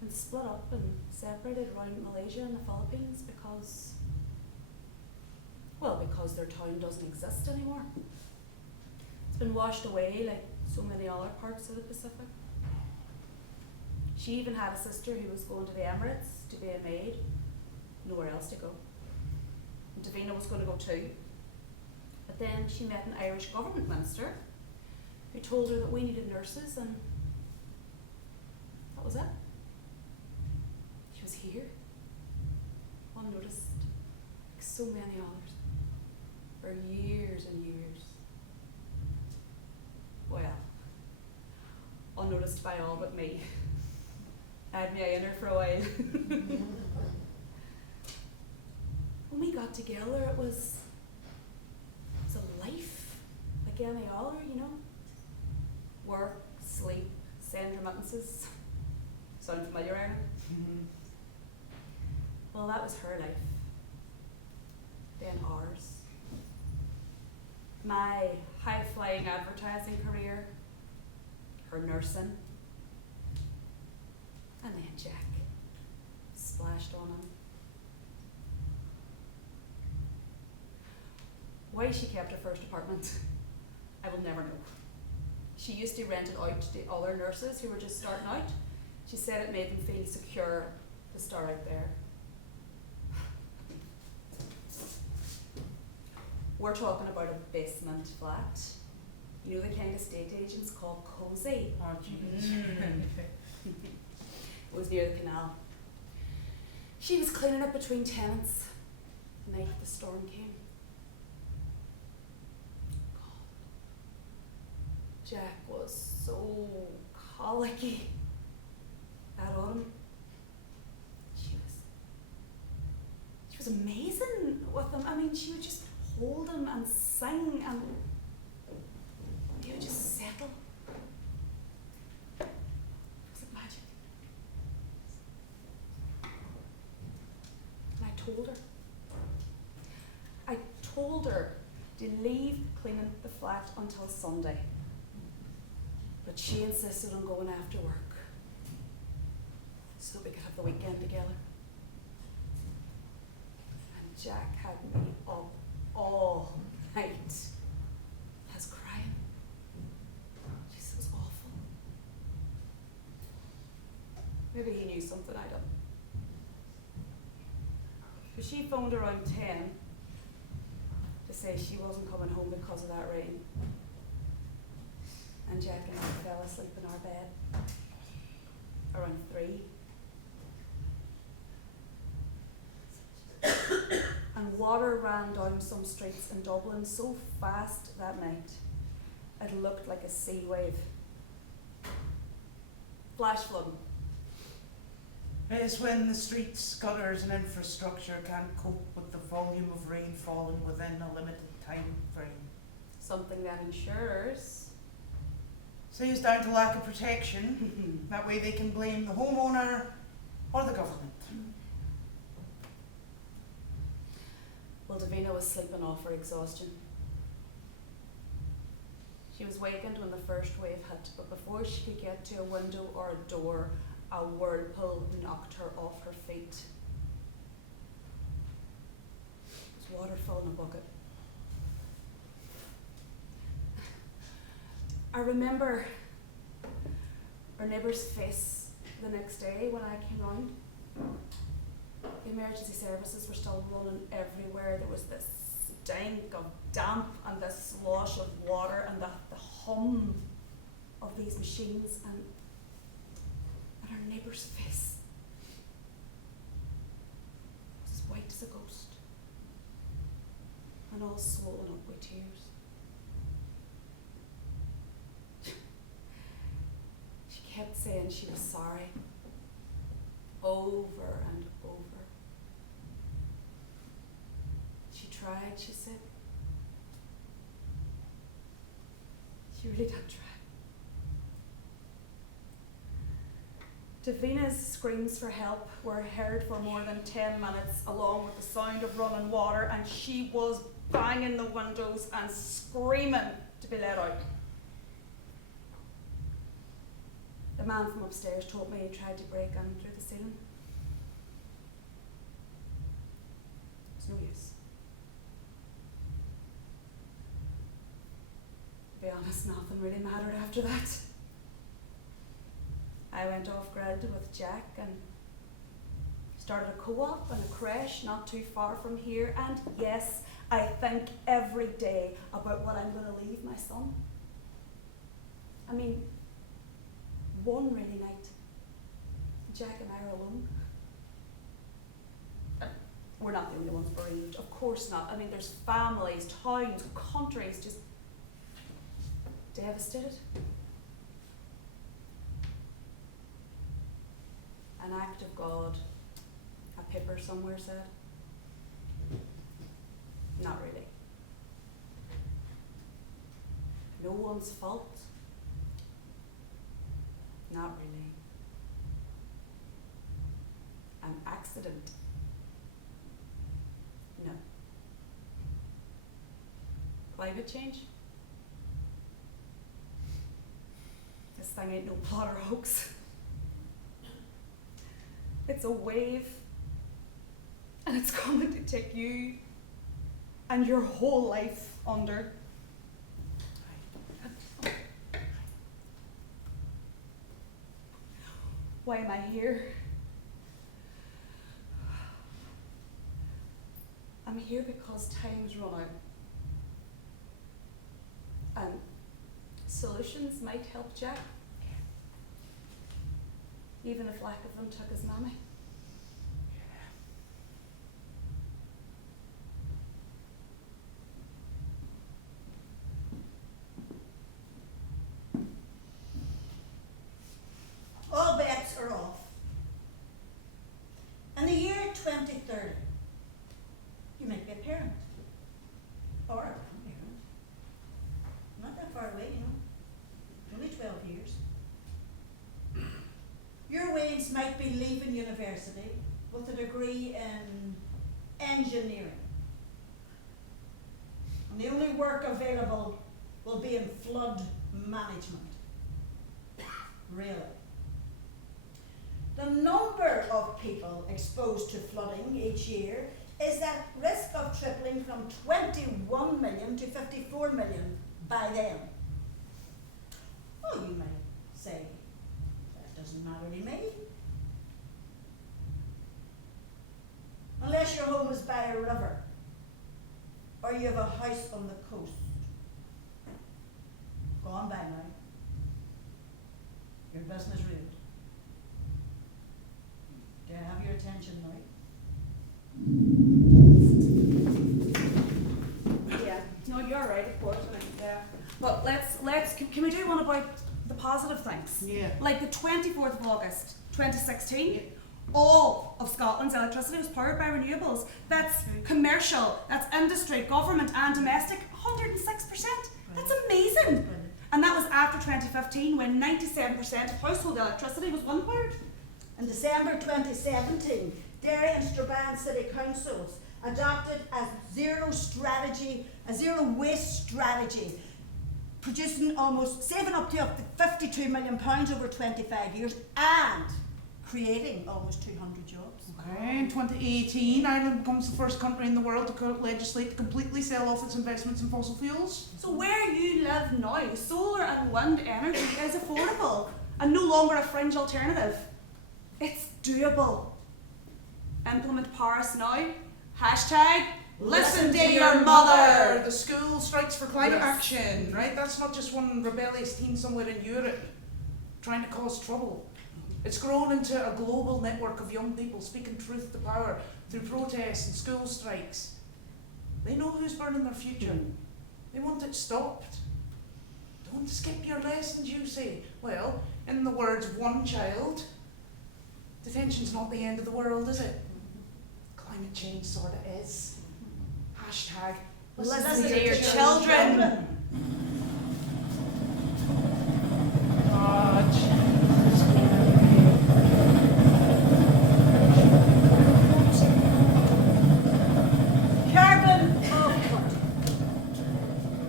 been split up and separated around Malaysia and the Philippines because their town doesn't exist anymore. It's been washed away like so many other parts of the Pacific. She even had a sister who was going to the Emirates to be a maid, nowhere else to go. and Davina was going to go too. But then she met an Irish government minister who told her that we needed nurses, and that was it. She was here, unnoticed, like so many others, for years and years. Well, unnoticed by all but me. I had my eye on her for a while. When we got together, it was a life like any other, you know. Work, sleep, send remittances. Sound familiar, Aaron? Well, that was her life. Then ours. My high-flying advertising career, her nursing, and then Jack splashed on him. Why she kept her first apartment, I will never know. She used to rent it out to other nurses who were just starting out. She said it made them feel secure to start out there. We're talking about a basement flat. You know the kind of estate agents call cozy. Oh, jeez. It was near the canal. She was cleaning up between tenants the night the storm came. God. Jack was so colicky that autumn. She was amazing with him. I mean, she would just hold him and sing, and he would just settle. It was like magic. And I told her to leave cleaning the flat until Sunday. But she insisted on going after work so we could have the weekend together. And Jack had me up all night. I was crying. Jeez, it was awful. Maybe he knew something I don't. But she phoned around 10 to say she wasn't coming home because of that rain. And Jack and I fell asleep in our bed around 3. And water ran down some streets in Dublin so fast that night, it looked like a sea wave. Flash flooding. It's when the streets, gutters and infrastructure can't cope with the volume of rain falling within a limited time frame. Something that insurers. So it's down to lack of protection. That way they can blame the homeowner or the government. Well, Davina was sleeping off her exhaustion. She was wakened when the first wave hit, but before she could get to a window or a door, a whirlpool knocked her off her feet. It was water filling a bucket. I remember our neighbour's face the next day when I came round. The emergency services were still running everywhere. There was this stink of damp and this slosh of water and the hum of these machines, and our neighbour's face was as white as a ghost and all swollen up with tears. She kept saying she was sorry over and over. She tried, she said. She really did try. Davina's screams for help were heard for more than 10 minutes, along with the sound of running water, and she was banging the windows and screaming to be let out. The man from upstairs told me he tried to break in through the ceiling. It was no use. To be honest, nothing really mattered after that. I went off grid with Jack and started a co-op and a creche not too far from here, and yes, I think every day about what I'm going to leave my son. I mean, one rainy night, Jack and I are alone. We're not the only ones bereaved, of course not. I mean, there's families, towns, countries just devastated. An act of God, a paper somewhere said. Not really. No one's fault. Not really. An accident. No. Climate change? This thing ain't no plot or hoax. It's a wave, and it's coming to take you and your whole life under. Why am I here? I'm here because time's run out. And solutions might help Jack. Even if lack of them took his mammy. All bets are off. In the year 2030, you might be a parent. Or a grandparent. Not that far away, you know. Only 12 years. Your Waynes might be leaving university with a degree in engineering. And the only work available will be in flood management. Really. The number of people exposed to flooding each year is at risk of tripling from 21 million to 54 million by then. Oh, you might say, that doesn't matter to me. Unless your home is by a river or you have a house on the coast. Go on by now. Your business ruined. Do I have your attention now? Yeah, no, you're right, of course. I mean, yeah. But can we do one about the positive things? Yeah. Like the 24th of August, 2016, all of Scotland's electricity was powered by renewables. That's commercial, that's industry, government and domestic, 106%. That's amazing. And that was after 2015 when 97% of household electricity was wind-powered. In December 2017, Derry and Strabane City Councils adopted a zero waste strategy, saving up to £52 million over 25 years and creating almost 200 jobs. Okay, in 2018, Ireland becomes the first country in the world to legislate to completely sell off its investments in fossil fuels. So where you live now, solar and wind energy is affordable and no longer a fringe alternative. It's doable. Implement Paris now. Hashtag listen to your mother. The school strikes for climate Yes. action, right? That's not just one rebellious teen somewhere in Europe trying to cause trouble. It's grown into a global network of young people speaking truth to power through protests and school strikes. They know who's burning their future. They want it stopped. Don't skip your lessons, you say. Well, in the words of one child, detention's not the end of the world, is it? Climate change sort of is. Hashtag Listen to your children. Carbon offcut.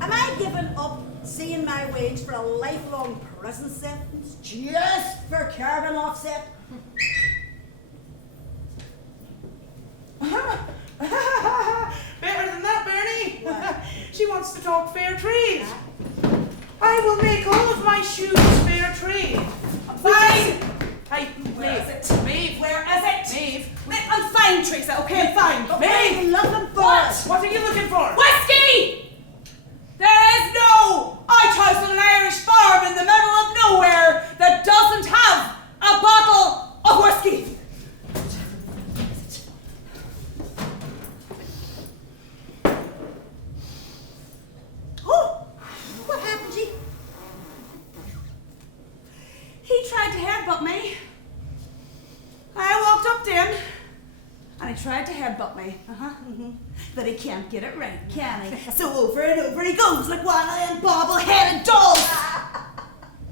Am I giving up seeing my wage for a lifelong prison sentence just for carbon offset? Better than that, Bernie. What? She wants to talk fair trade. I will make all of my shoes fair trade. Fine. Hey, Where Maeve. is it? Maeve. Where is it? Maeve. I'm fine, Teresa, okay, I'm fine. What are you looking for? What are you looking for? Whiskey! There is no outhouse on an Irish farm in the middle of nowhere that doesn't have a bottle of whiskey. Oh, what happened, G? He tried to headbutt me. I walked up to him and he tried to headbutt me. But he can't get it right, can he? So over and over he goes like one of them bobble-headed dolls.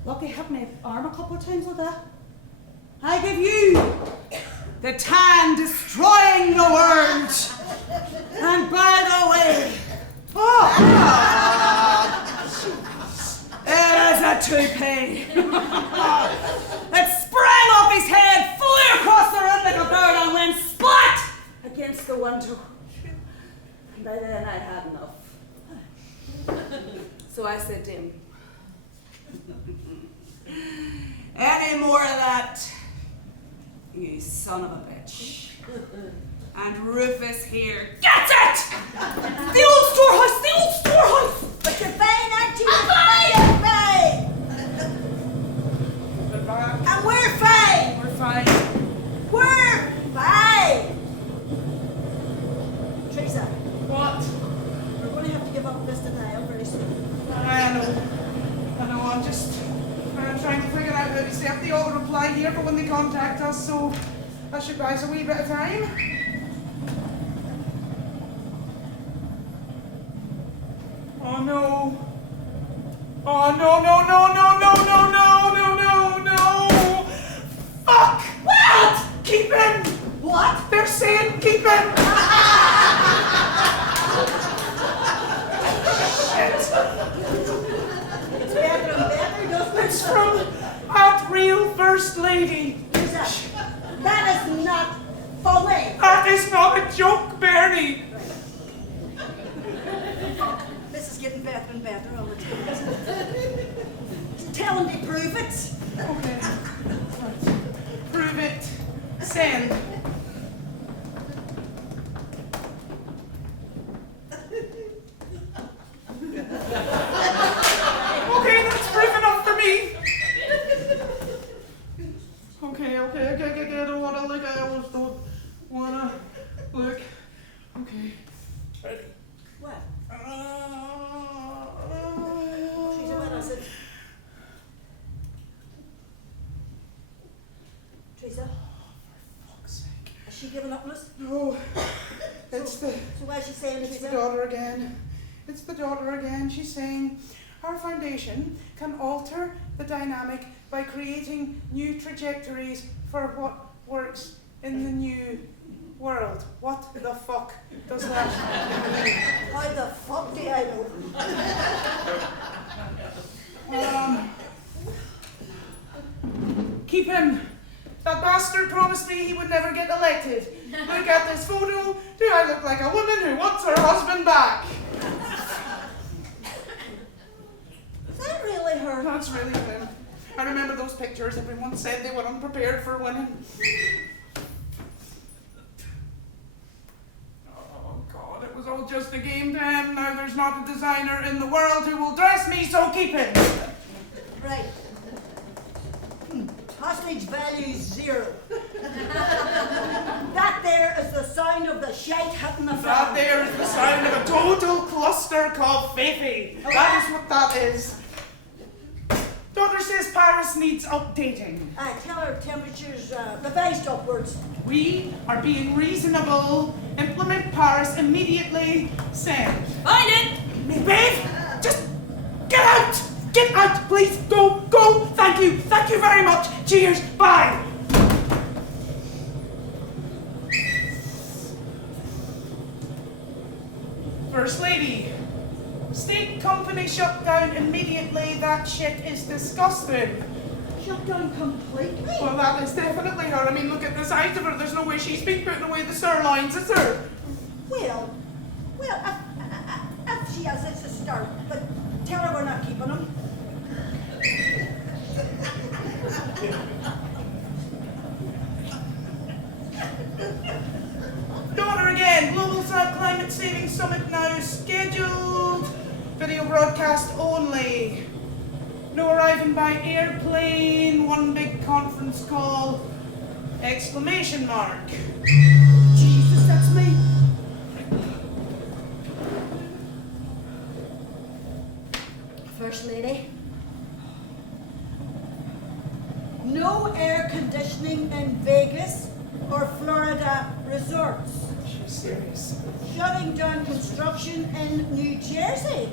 Lucky hit my arm a couple of times with that. I give you the time destroying the word. And by the way, it is a toupee. It sprang off his head, flew across the room like a bird and went splat against the window. And by then I'd had enough. So I said to him, any more of that, you son of a bitch. And Rufus here gets it! The old storehouse, the old storehouse! But you're fine, aren't you? I'm You're fine. And we're fine. We're fine. We're fine. Teresa, What? we're going to have to give up this denial very soon. I know, I'm just trying to figure out how to set the auto reply here for when they contact us, so that should buy us a wee bit of time. Oh no. Oh no. Fuck! What? Keep him! What? They're saying keep him! Shit. It's better and better, doesn't it? It's from that real First Lady. Teresa, that is not funny. That is not a joke, Bernie. This is getting better and better all the time, isn't it? Tell him to prove it. Okay. Right. Prove it. Send. Okay, that's proof enough for me. Okay. I don't wanna look. I almost don't wanna look. Okay. Ready. What? Teresa, what is it? Teresa, Fuck's sake. has she given up on us? No. It's the. So why is she saying It's the Teresa? daughter again. It's the daughter again. She's saying our foundation can alter the dynamic by creating new trajectories for what works in the new world. What the fuck does that mean? How the fuck do I know? Keep him. That bastard promised me he would never get elected. Look at this photo. Do I look like a woman who wants her husband back? Is that really her? That's really him. I remember those pictures. Everyone said they were unprepared for winning. Oh God, it was all just a game to him. Now there's not a designer in the world who will dress me, so keep him. Right. Hostage value 0. That there is the sound of the shite hitting the That fan. there is the sound of a total cluster called Fifi. That is what that is. Daughter says Paris needs updating. Tell her temperature's revised upwards. We are being reasonable. Implement Paris immediately. Send. Find it! Babe, just get out! Get out, please! Go! Thank you very much! Cheers! Bye! First Lady, state company shut down immediately. That shit is disgusting. Shut down completely. Well, that is definitely her. I mean, look at the size of her. There's no way she's been putting away the sirloins, is there? Well, if she has, it's a start. But tell her we're not keeping them. Summit now scheduled. Video broadcast only. No arriving by airplane. One big conference call. Exclamation mark. Jesus, that's me. First Lady. No air conditioning in Vegas or Florida resorts. She's serious. Shutting down construction in New Jersey.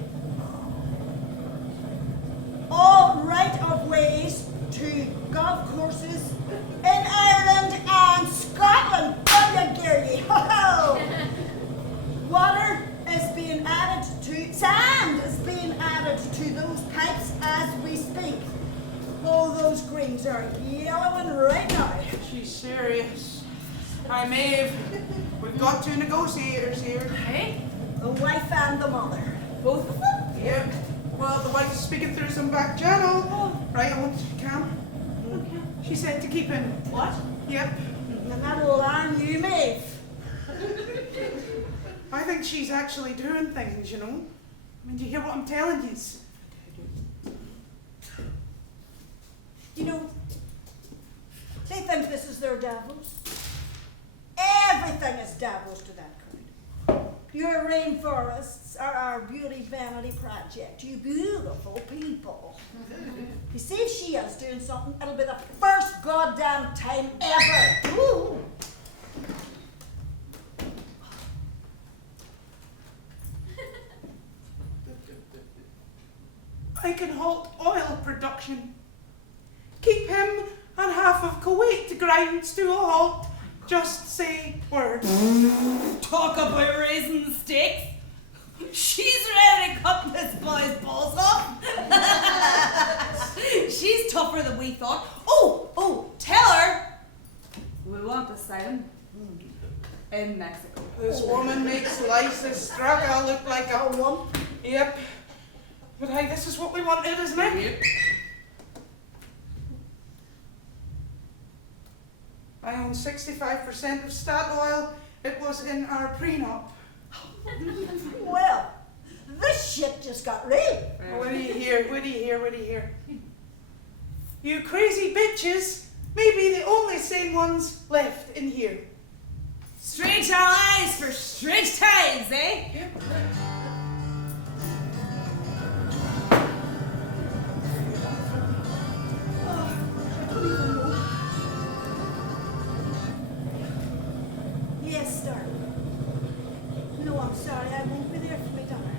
All right-of-ways to golf courses in Ireland and Scotland. Oh, you gear ye. Water is being added to, sand is being added to those pipes as we speak. Oh, those greens are yellowing right now. She's serious. Hi, Maeve. We've got two negotiators here. Hey? The wife and the mother. Both of them? Yep. Well, the wife's speaking through some back channel. Oh. Right, I want Cam. Okay. She said to keep in. What? Yep. And that'll alarm you, Maeve. I think she's actually doing things, you know. I mean, do you hear what I'm telling you? You know, they think this is their Davos. Everything is Davos to that crowd. Your rainforests are our beauty vanity project. You beautiful people. You see, if she is doing something, it'll be the first goddamn time ever. Ooh. I can halt oil production. Keep him and half of Kuwait grinds to a halt. Just say words. Talk about raising sticks. She's ready to cut this boy's balls off. She's tougher than we thought. Oh, tell her we want asylum in Mexico. This woman makes Lysa Straka look like a lump. Yep. But hey, this is what we wanted, isn't it? Yep. I own 65% of Statoil. It was in our prenup. Well, this shit just got real. What do you hear? What do you hear? What do you hear? You crazy bitches may be the only sane ones left in here. Strange allies for strange times, eh? Yep. Yes, darling. No, I'm sorry, I won't be there for my dinner.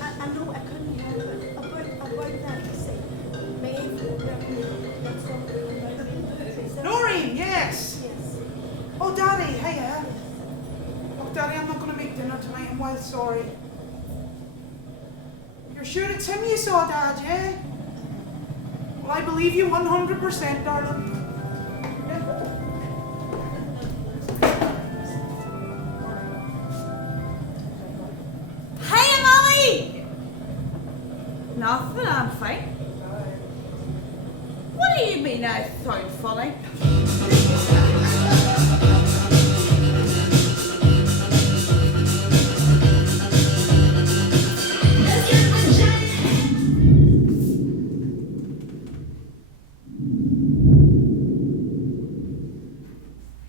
I know I couldn't help it. About that, you see. Maeve, that's something about me. Noreen, yes. Yes. Oh, Daddy, hiya. Oh, Daddy, I'm not going to make dinner tonight. I'm well sorry. You're sure it's him you saw, Dad, yeah? Well, I believe you 100%, darling. Hiya, Molly! Nothing, I'm fine. What do you mean I sound funny?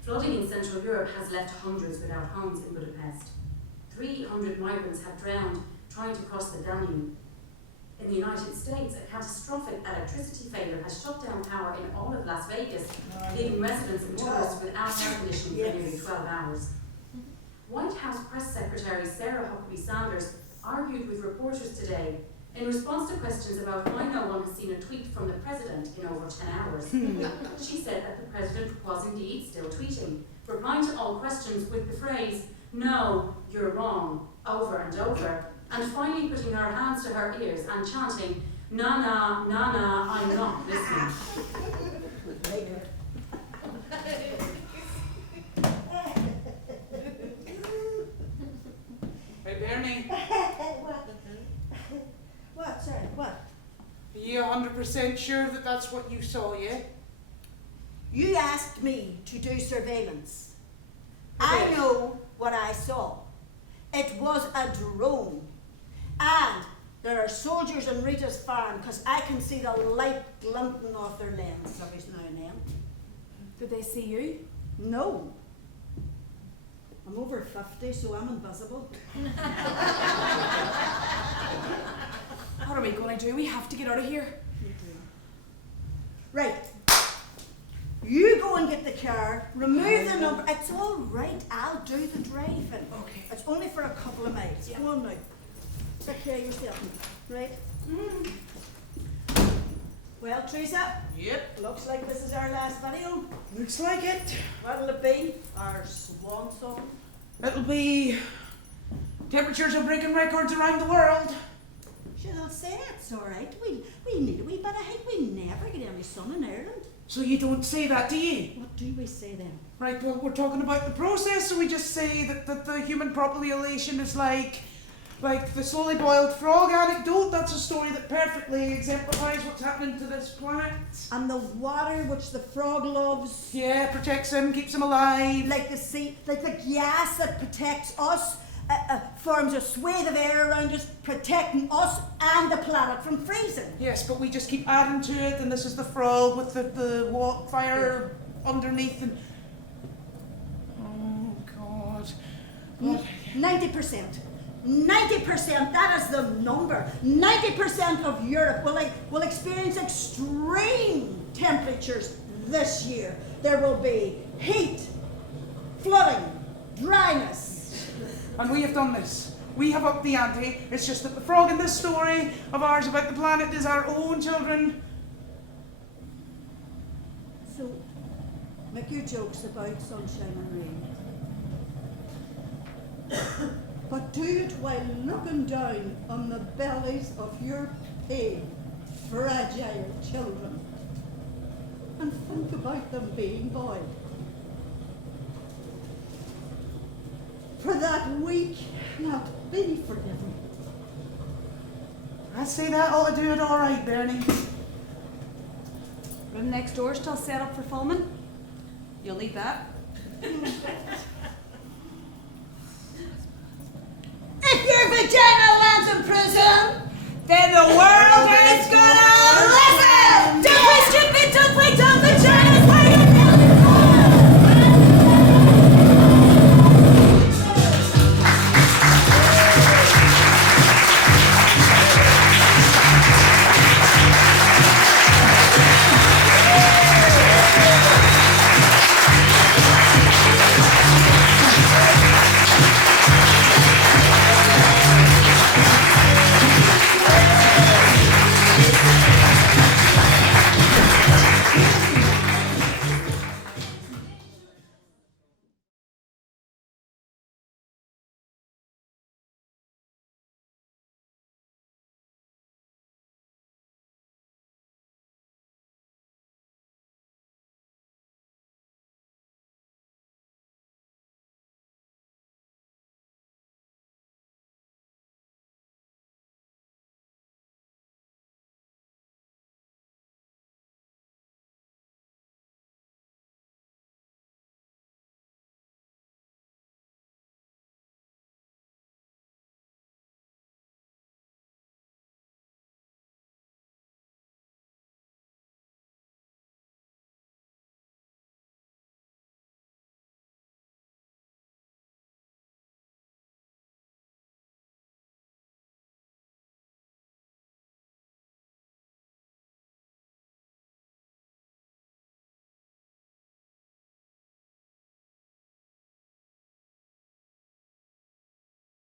Flooding in Central Europe has left hundreds without homes in Budapest. 300 migrants have drowned trying to cross the Danube. In the United States, a catastrophic electricity failure has shut down power in all of Las Vegas, leaving residents and tourists without air conditioning for nearly 12 hours. White House Press Secretary Sarah Huckabee Sanders argued with reporters today in response to questions about why no one has seen a tweet from the president in over 10 hours. She said that the president was indeed still tweeting, replying to all questions with the phrase, "No, you're wrong," over and over, and finally putting her hands to her ears and chanting, "Na na, na na, I'm not listening." Hey, Bernie, What? Sorry, what? are you 100% sure that that's what you saw, yeah? You asked me to do surveillance. I know what I saw. It was a drone. And there are soldiers on Rita's farm because I can see the light glinting off their lens every now and then. Did they see you? No. I'm over 50, so I'm invisible. What are we going to do? We have to get out of here. Right. You go and get the car, remove the number. It's all right, I'll do the driving. Okay. It's only for a couple of miles. Yeah. Go on now. Take care of yourself. Right? Well, Teresa, Yep. looks like this is our last video. Looks like it. What'll it be? Our swan song? It'll be temperatures are breaking records around the world. Sure, they'll say it's all right. We need a wee bit of heat. We never get any sun in Ireland. So you don't say that, do you? What do we say then? Right, well, we're talking about the process, so we just say that the human population is like the slowly boiled frog anecdote. That's a story that perfectly exemplifies what's happening to this planet. And the water which the frog loves, Yeah, protects him, keeps him alive. like the sea, like the gas that protects us, forms a swathe of air around us, protecting us and the planet from freezing. Yes, but we just keep adding to it, and this is the frog with the fire underneath, and oh God. 90%. 90%, that is the number. 90% of Europe will experience extreme temperatures this year. There will be heat, flooding, dryness. And we have done this. We have upped the ante. It's just that the frog in this story of ours about the planet is our own children. So, make your jokes about sunshine and rain. But do it while looking down on the bellies of your pale, fragile children. And think about them being boiled. For that we cannot be forgiven. I say that ought to do it all right, Bernie. Room next door still set up for filming. You'll need that. If your vagina lands in prison, Then the world